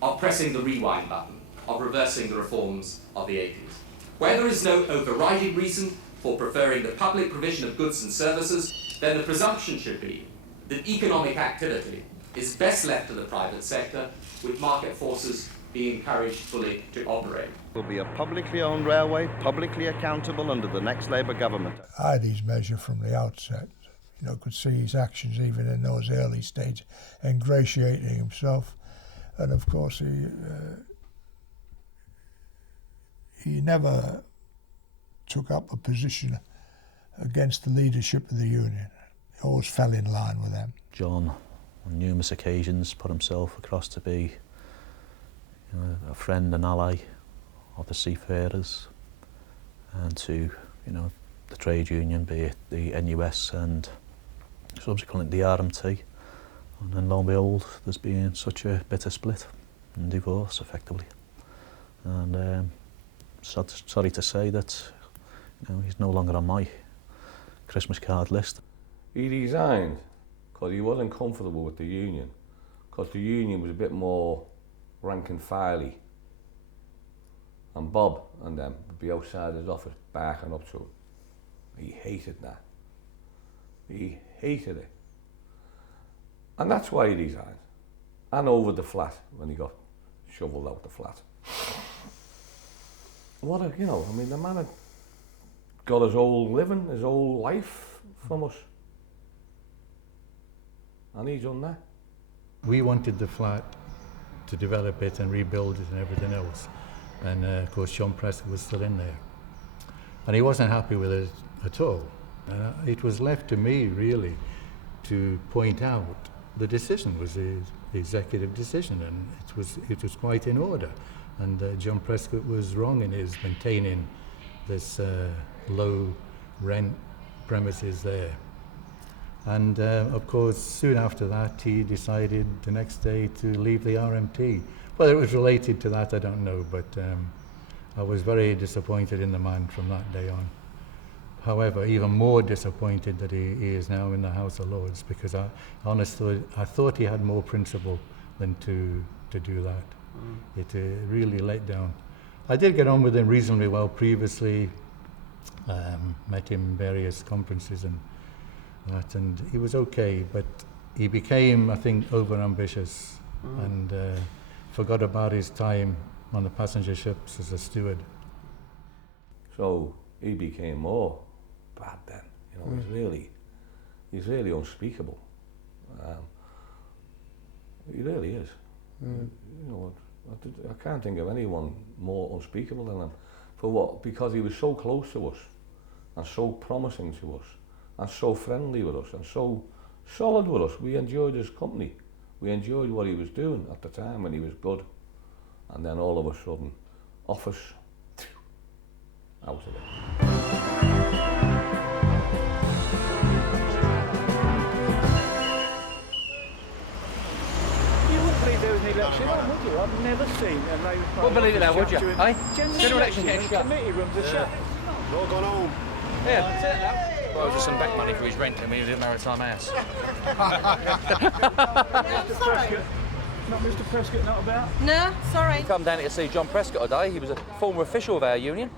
of pressing the rewind button, of reversing the reforms of the 80s. Where there is no overriding reason for preferring the public provision of goods and services, then the presumption should be that economic activity is best left to the private sector, with market forces being encouraged fully to operate. Will be a publicly owned railway, publicly accountable under the next Labour government. I had his measure from the outset. Could see his actions even in those early stages, ingratiating himself, and of course he never took up a position against the leadership of the union. He always fell in line with them. John, on numerous occasions, put himself across to be a friend and ally of the seafarers, and to the trade union, be it the NUS and subsequently the RMT. And then lo and behold, there's been such a bitter split and divorce, effectively. And sorry to say that he's no longer on my Christmas card list. He resigned because he wasn't comfortable with the union, because the union was a bit more rank and filey. And Bob and them would be outside his office barking up to him. He hated that. He hated it. And that's why he resigned. And over the flat, when he got shoveled out the flat. The man had got his whole living, his whole life from us. And he's done that. We wanted the flat to develop it and rebuild it and everything else. And of course, John Prescott was still in there. And he wasn't happy with it at all. It was left to me, really, to point out the decision was his. the executive decision, and it was quite in order. And John Prescott was wrong in his maintaining this low rent premises there. And of course, soon after that, he decided the next day to leave the RMT. Whether it was related to that, I don't know, but I was very disappointed in the man from that day on. However, even more disappointed that he is now in the House of Lords, because I honestly thought he had more principle than to do that. It really let down. I did get on with him reasonably well previously, met him in various conferences and that, and he was okay, but he became, I think, over-ambitious and forgot about his time on the passenger ships as a steward. So he became more bad then, you know. He's really unspeakable. He really is. You know, I can't think of anyone more unspeakable than him. For what? Because he was so close to us, and so promising to us, and so friendly with us, and so solid with us. We enjoyed his company. We enjoyed what he was doing at the time when he was good. And then all of a sudden, office, out of it. You wouldn't believe there was an election on, would you? I've never seen a Labour Party. Wouldn't believe it now, would you? General election getting shut. Committee rooms are shut. It's all gone home. Yeah, that's it now. Well, just some back money for his rent and we live in Maritime House. Mr. Prescott. Not Mr. Prescott, not about? No, sorry. We come down here to see John Prescott today. He was a former official of our union,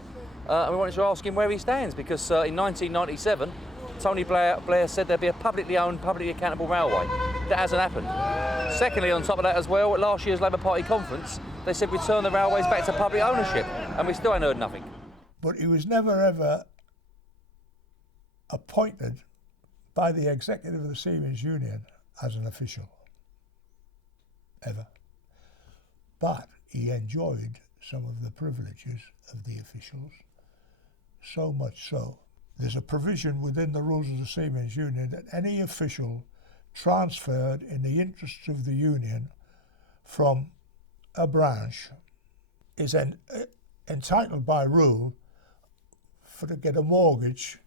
and we wanted to ask him where he stands, because in 1997, Tony Blair said there'd be a publicly owned, publicly accountable railway. That hasn't happened. Secondly, on top of that as well, at last year's Labour Party conference, they said return the railways back to public ownership, and we still ain't heard nothing. But he was never ever appointed by the executive of the Seamen's Union as an official, ever. But he enjoyed some of the privileges of the officials, so much so. There's a provision within the rules of the Seamen's Union that any official transferred in the interests of the union from a branch is entitled by rule to get a mortgage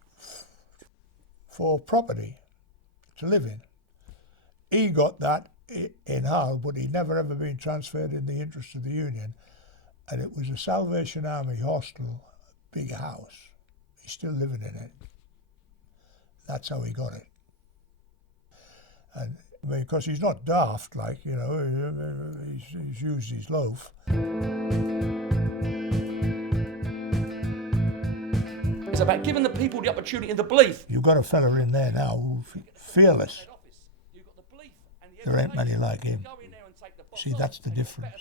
for property to live in. He got that in Hull, but he'd never ever been transferred in the interest of the union, and it was a Salvation Army hostel, big house. He's still living in it. That's how he got it. And because he's not daft, like, you know, he's used his loaf. It's about giving the people the opportunity and the belief. You've got a fella in there now who's fearless. There ain't many like him. See, that's the difference.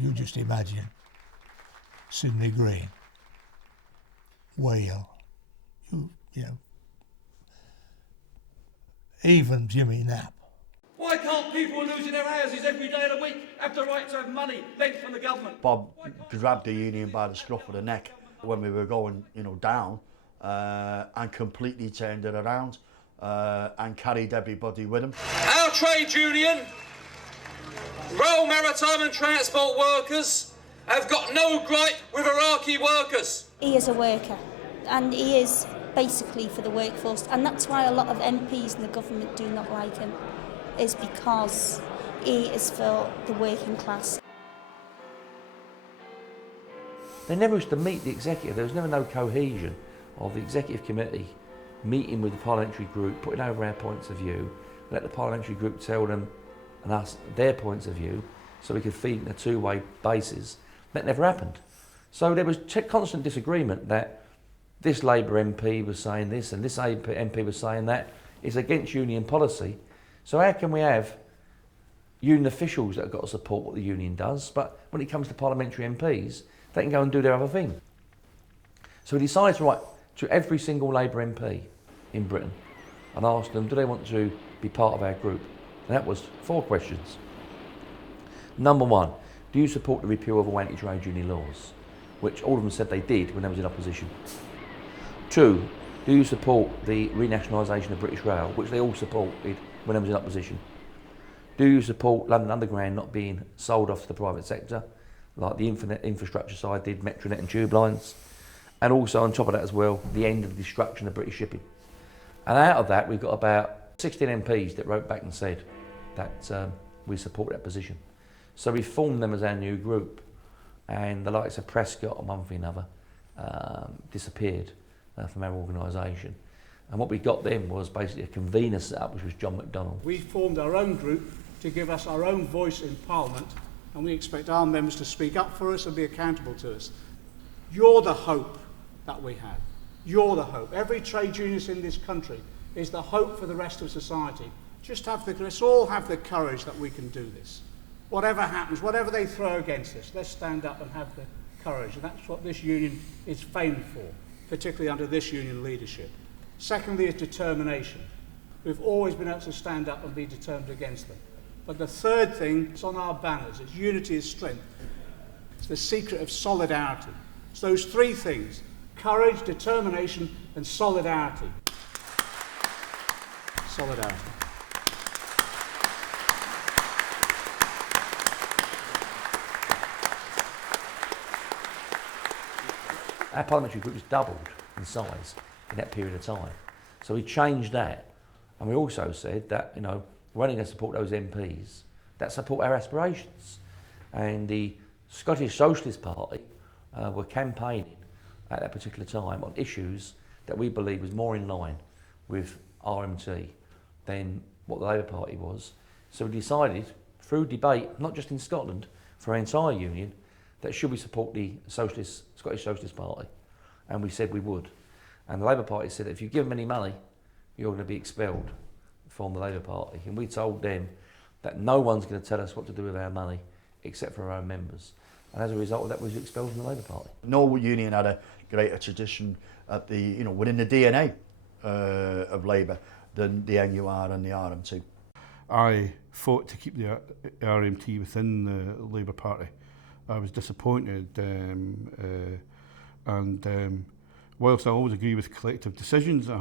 You just imagine Sidney Green, Whale, you know, even Jimmy Knapp. Why can't people losing their houses every day of the week have the right to have money lent from the government? Bob grabbed the union by the scruff of the neck when we were going, you know, down, and completely turned it around and carried everybody with him. Our trade union, Royal Maritime and Transport Workers, have got no gripe with Iraqi workers. He is a worker, and he is basically for the workforce, and that's why a lot of MPs in the government do not like him, is because he is for the working class. They never used to meet the executive. There was never no cohesion of the executive committee meeting with the parliamentary group, putting over our points of view, let the parliamentary group tell them and us their points of view, so we could feed in a two-way basis. That never happened. So there was constant disagreement that this Labour MP was saying this and this MP was saying that. It's against union policy. So how can we have union officials that have got to support what the union does, but when it comes to parliamentary MPs, they can go and do their other thing? So we decided to write to every single Labour MP in Britain and ask them, do they want to be part of our group? And that was 4 questions. Number 1, do you support the repeal of all anti-trade union laws? Which all of them said they did when they was in opposition. 2, do you support the renationalisation of British Rail? Which they all supported when they was in opposition. Do you support London Underground not being sold off to the private sector, like the infrastructure side did, Metronet and tube lines? And also on top of that as well, the end of the destruction of British shipping. And out of that, we've got about 16 MPs that wrote back and said that we support that position. So we formed them as our new group, and the likes of Prescott and one thing or another disappeared from our organisation. And what we got then was basically a convener set up, which was John McDonnell. We formed our own group to give us our own voice in Parliament, and we expect our members to speak up for us and be accountable to us. You're the hope that we have. You're the hope. Every trade unionist in this country is the hope for the rest of society. Let's all have the courage that we can do this. Whatever happens, whatever they throw against us, let's stand up and have the courage. And that's what this union is famed for, particularly under this union leadership. Secondly is determination. We've always been able to stand up and be determined against them. But the third thing, it's on our banners, it's unity is strength. It's the secret of solidarity. It's those three things: courage, determination, and solidarity. Solidarity. Our parliamentary group was doubled in size in that period of time. So we changed that. And we also said that, you know, we're only going to support those MPs that support our aspirations. And the Scottish Socialist Party were campaigning at that particular time on issues that we believe was more in line with RMT than what the Labour Party was. So we decided, through debate, not just in Scotland, for our entire union, that should we support the Scottish Socialist Party? And we said we would. And the Labour Party said that if you give them any money, you're going to be expelled from the Labour Party. And we told them that no one's going to tell us what to do with our money except for our own members. And as a result of that, we were expelled from the Labour Party. No union had a greater tradition at the, you know, within the DNA of Labour than the NUR and the RMT. I fought to keep the RMT within the Labour Party. I was disappointed, and whilst I always agree with collective decisions, I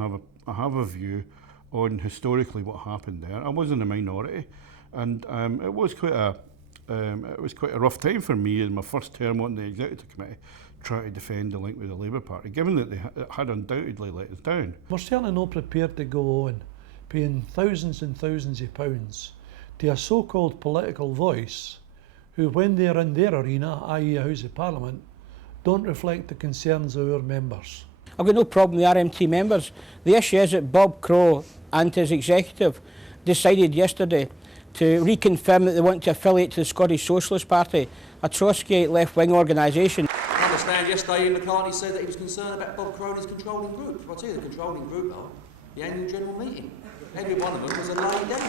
have a view on historically what happened there. I was in the minority, and it was quite a rough time for me in my first term on the executive committee, trying to defend the link with the Labour Party, given that they had undoubtedly let us down. We're certainly not prepared to go on paying thousands and thousands of pounds to a so-called political voice who, when they're in their arena, i.e. a House of Parliament, don't reflect the concerns of our members. I've got no problem with RMT members. The issue is that Bob Crow and his executive decided yesterday to reconfirm that they want to affiliate to the Scottish Socialist Party, a Trotskyite left-wing organisation. I understand yesterday Ian McCartney said that he was concerned about Bob Crow and his controlling group. I'll tell you, the controlling group are the annual general meeting. Every one of them was a lay delegate.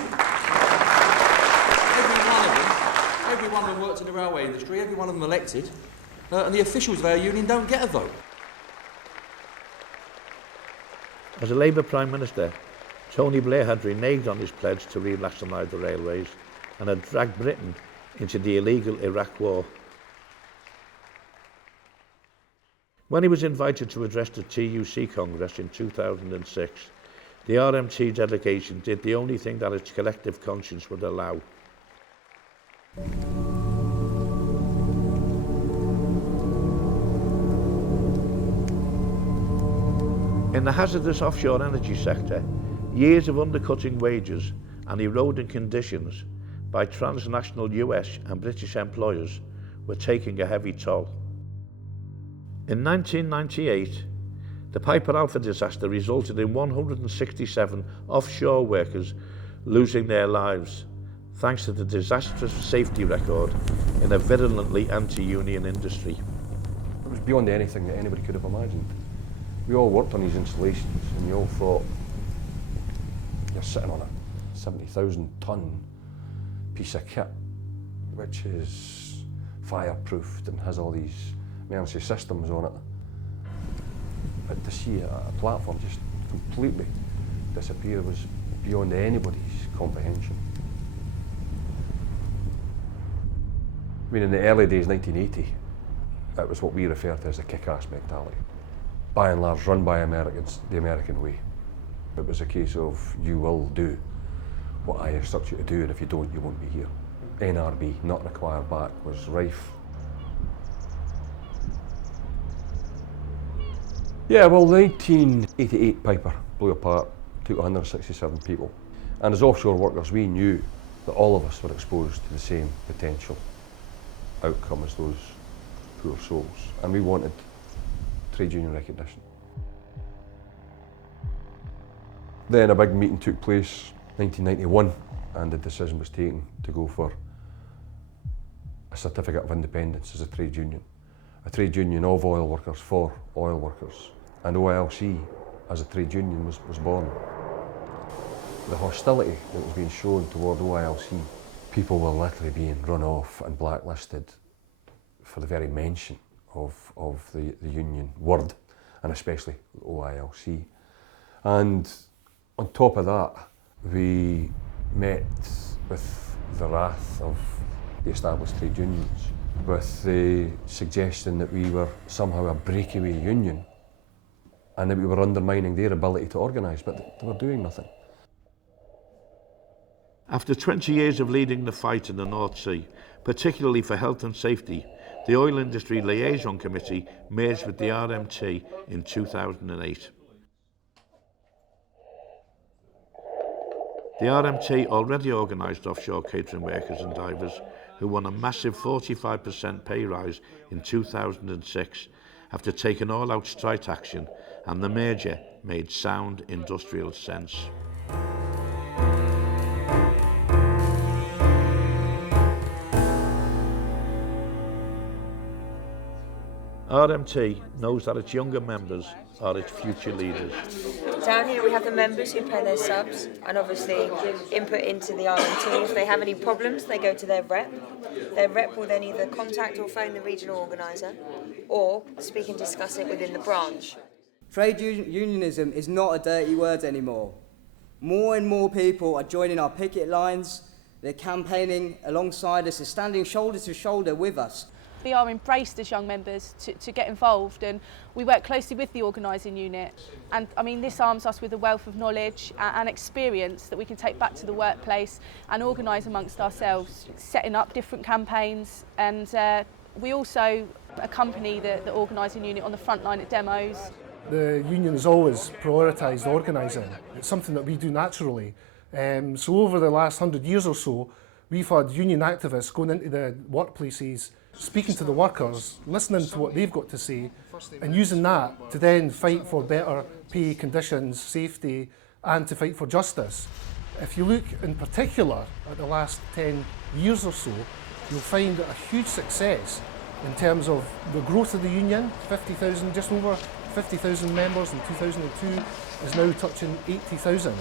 Every one of them worked in the railway industry, every one of them elected, and the officials of our union don't get a vote. As a Labour Prime Minister, Tony Blair had reneged on his pledge to re-nationalise the railways and had dragged Britain into the illegal Iraq War. When he was invited to address the TUC Congress in 2006, the RMT delegation did the only thing that its collective conscience would allow. In the hazardous offshore energy sector, years of undercutting wages and eroding conditions by transnational US and British employers were taking a heavy toll. In 1998, the Piper Alpha disaster resulted in 167 offshore workers losing their lives, thanks to the disastrous safety record in a virulently anti-union industry. It was beyond anything that anybody could have imagined. We all worked on these installations and we all thought, you're sitting on a 70,000 tonne piece of kit which is fireproofed and has all these emergency systems on it. But to see a platform just completely disappear was beyond anybody's comprehension. I mean, in the early days, 1980, that was what we refer to as the kick-ass mentality. By and large, run by Americans, the American way. It was a case of, you will do what I instruct you to do, and if you don't, you won't be here. NRB, not required back, was rife. Yeah, well, the 1988 Piper blew apart, took 167 people. And as offshore workers, we knew that all of us were exposed to the same potential outcome as those poor souls. And we wanted trade union recognition. Then a big meeting took place, 1991, and the decision was taken to go for a certificate of independence as a trade union. A trade union of oil workers for oil workers. And OILC as a trade union was born. The hostility that was being shown toward OILC, people were literally being run off and blacklisted for the very mention of the union word, and especially OILC. And on top of that, we met with the wrath of the established trade unions, with the suggestion that we were somehow a breakaway union and that we were undermining their ability to organise, but they were doing nothing. After 20 years of leading the fight in the North Sea, particularly for health and safety, the Oil Industry Liaison Committee merged with the RMT in 2008. The RMT already organised offshore catering workers and divers who won a massive 45% pay rise in 2006 after taking all-out strike action, and the merger made sound industrial sense. RMT knows that its younger members are its future leaders. Down here we have the members who pay their subs and obviously input into the RMT. If they have any problems, they go to their rep. Their rep will then either contact or phone the regional organiser or speak and discuss it within the branch. Trade unionism is not a dirty word anymore. More and more people are joining our picket lines, they're campaigning alongside us, they're standing shoulder to shoulder with us. We are embraced as young members to get involved, and we work closely with the organising unit, and I mean this arms us with a wealth of knowledge and experience that we can take back to the workplace and organise amongst ourselves, setting up different campaigns, and we also accompany the organising unit on the front line at demos. The union has always prioritised organising. It's something that we do naturally. So over the last 100 years or so, we've had union activists going into the workplaces, speaking to the workers, listening to what they've got to say, and using that to then fight for better pay conditions, safety, and to fight for justice. If you look in particular at the last 10 years or so, you'll find a huge success in terms of the growth of the union. 50,000, just over 50,000 members in 2002 is now touching 80,000.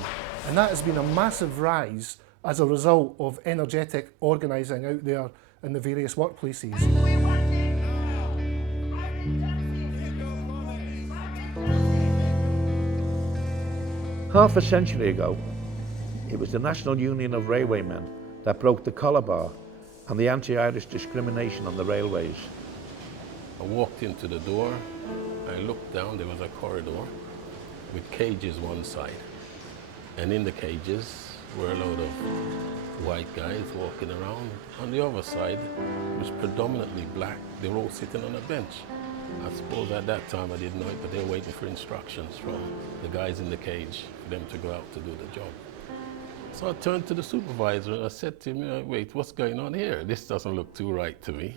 And that has been a massive rise as a result of energetic organising out there in the various workplaces. Half a century ago, it was the National Union of Railwaymen that broke the collar bar and the anti-Irish discrimination on the railways. I walked into the door, I looked down, there was a corridor with cages one side, and in the cages were a load of white guys walking around. On the other side, it was predominantly black. They were all sitting on a bench. I suppose at that time I didn't know it, but they were waiting for instructions from the guys in the cage for them to go out to do the job. So I turned to the supervisor and I said to him, wait, what's going on here? This doesn't look too right to me.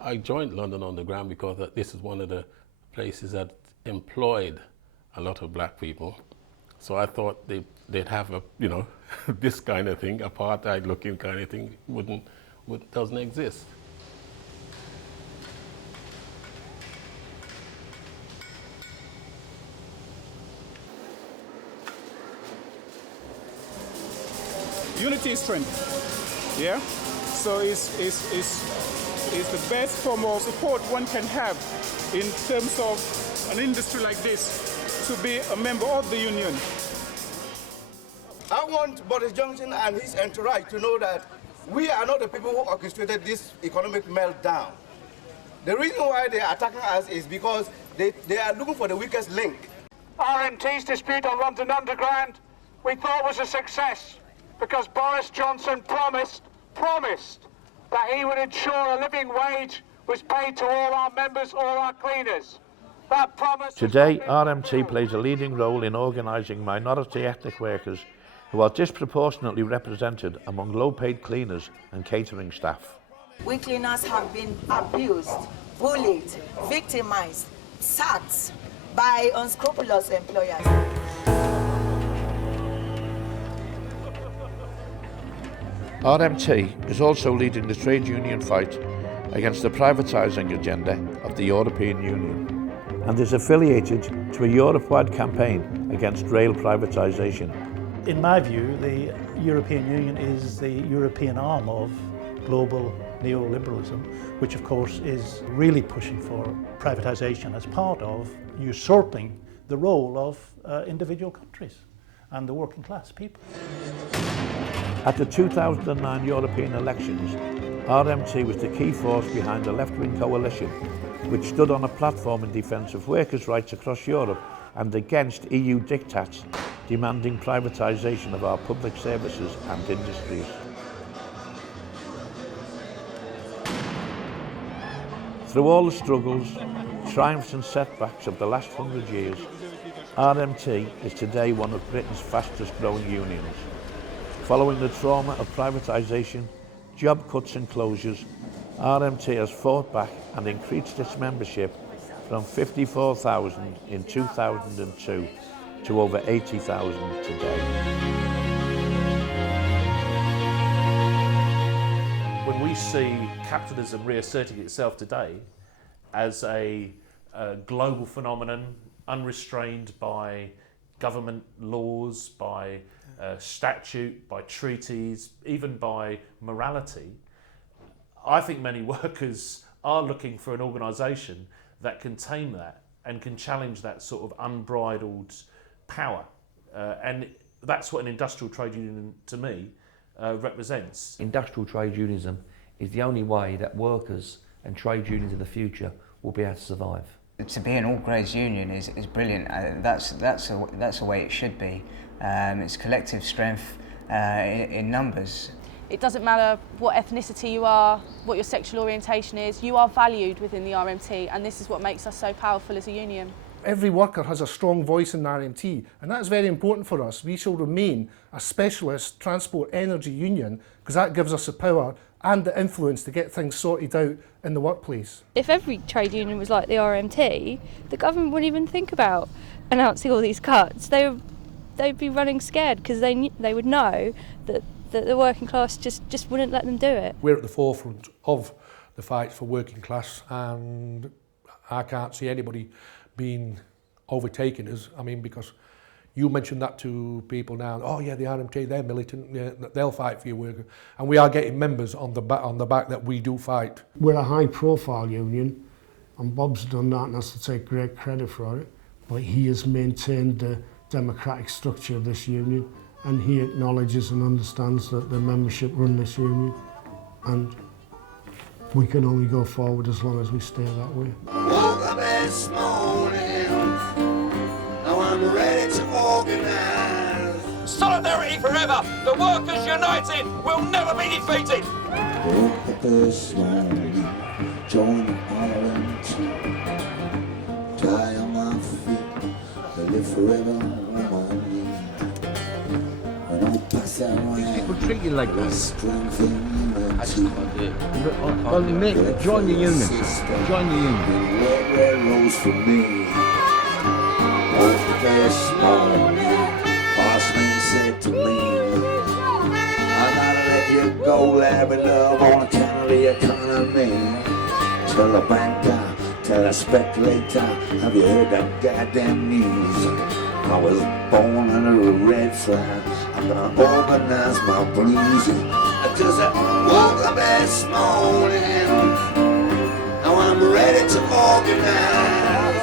I joined London Underground because this is one of the places that employed a lot of black people. So I thought they'd have a, this kind of thing, apartheid-looking kind of thing, doesn't exist. Unity is strength, yeah? So it's the best form of support one can have in terms of an industry like this, to be a member of the union. I want Boris Johnson and his entourage to know that we are not the people who orchestrated this economic meltdown. The reason why they are attacking us is because they are looking for the weakest link. RMT's dispute on London Underground, we thought was a success. because Boris Johnson promised that he would ensure a living wage was paid to all our members, all our cleaners. That promise... Today, RMT plays a leading role in organising minority ethnic workers who are disproportionately represented among low-paid cleaners and catering staff. We cleaners have been abused, bullied, victimised, sacked by unscrupulous employers. RMT is also leading the trade union fight against the privatising agenda of the European Union and is affiliated to a Europe-wide campaign against rail privatisation. In my view, the European Union is the European arm of global neoliberalism, which of course is really pushing for privatisation as part of usurping the role of individual countries and the working class people. At the 2009 European elections, RMT was the key force behind a left-wing coalition which stood on a platform in defence of workers' rights across Europe and against EU diktats demanding privatisation of our public services and industries. Through all the struggles, triumphs and setbacks of the last 100 years, RMT is today one of Britain's fastest growing unions. Following the trauma of privatisation, job cuts and closures, RMT has fought back and increased its membership from 54,000 in 2002 to over 80,000 today. When we see capitalism reasserting itself today as a global phenomenon, unrestrained by government laws, by statute, by treaties, even by morality, I think many workers are looking for an organisation that can tame that and can challenge that sort of unbridled power. And that's what an industrial trade union, to me, represents. Industrial trade unionism is the only way that workers and trade unions in the future will be able to survive. To be an all-grades union is brilliant. That's the way it should be. It's collective strength in numbers. It doesn't matter what ethnicity you are, what your sexual orientation is, you are valued within the RMT, and this is what makes us so powerful as a union. Every worker has a strong voice in the RMT, and that's very important for us. We shall remain a specialist transport energy union because that gives us the power and the influence to get things sorted out in the workplace. If every trade union was like the RMT, the government wouldn't even think about announcing all these cuts. They'd be running scared because they would know that the working class just wouldn't let them do it. We're at the forefront of the fight for working class, and I can't see anybody being overtaken us. I mean, because you mentioned that to people now, oh yeah, the RMT, they're militant, yeah, they'll fight for your worker. And we are getting members on the back that we do fight. We're a high profile union, and Bob's done that and has to take great credit for it, but he has maintained the democratic structure of this union, and he acknowledges and understands that the membership run this union, and we can only go forward as long as we stay that way. Woke up this morning, now I'm ready to organise. Solidarity forever! The workers united will never be defeated! Woke up this morning, join the RMT. Die on my feet, I live forever on my knees. And I'll pass that around. People treat you like this. I just can't do it. Well, Nick, join the union. Join the union. Red rose for me. Woke up this morning, boss man said to me, I gotta let you go, lad, with love on account of the economy. Tell a banker, tell a speculator, have you heard that goddamn news? I was born under a red flag, I'm gonna organize my blues. I just woke up this morning, now I'm ready to organize.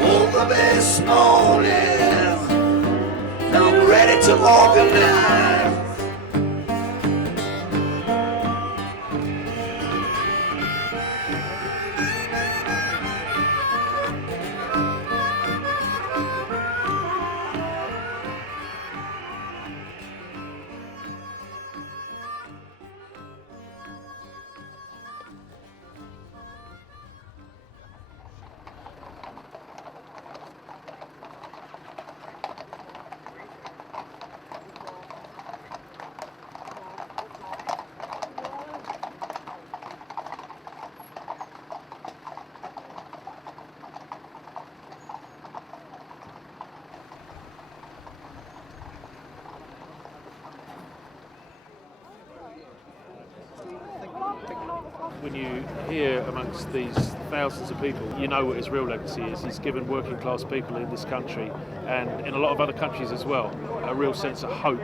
Woke up this morning, now I'm ready to organize. when you hear amongst these thousands of people, you know what his real legacy is. He's given working class people in this country, and in a lot of other countries as well, a real sense of hope.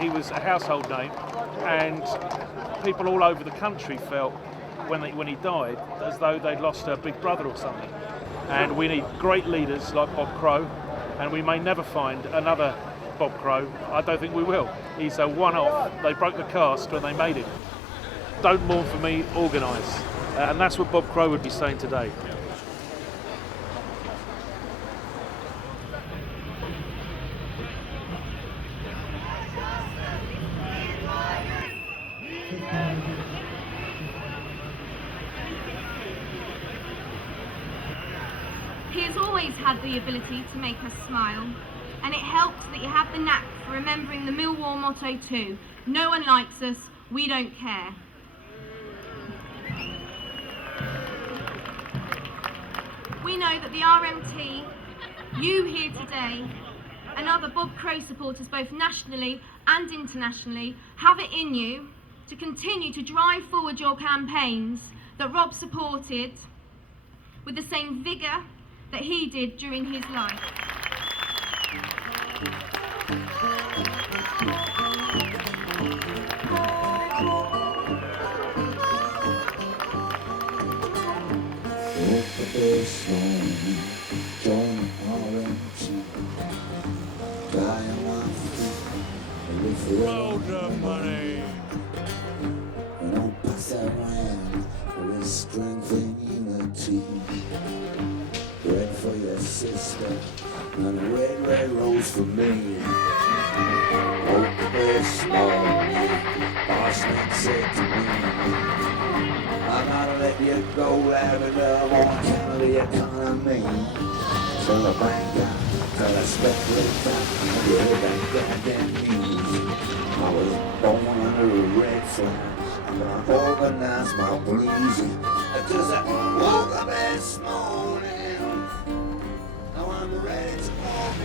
He was a household name, and people all over the country felt when he died as though they'd lost a big brother or something. And we need great leaders like Bob Crow, and we may never find another Bob Crow. I don't think we will. He's a one-off. They broke the caste when they made him. Don't mourn for me, organise. And that's what Bob Crow would be saying today. He has always had the ability to make us smile, and it helps that you have the knack for remembering the Millwall motto too: no one likes us, we don't care. We know that the RMT, you here today, and other Bob Crow supporters both nationally and internationally have it in you to continue to drive forward your campaigns that Rob supported with the same vigour that he did during his life. Join RMT, die on my feet, with loads of money. And don't pass that around, there is strength in unity. Bread for your sister, and a red, red rose for me. Hope the best morning, Bossman said to me, I gotta let you go, lavender, love on account of the economy. Till the bank out, till I speculate back, and you hear that goddamn news. I was born under a red flag, I'm gonna organize my blues. Cause I woke up this morning, now I'm ready to walk.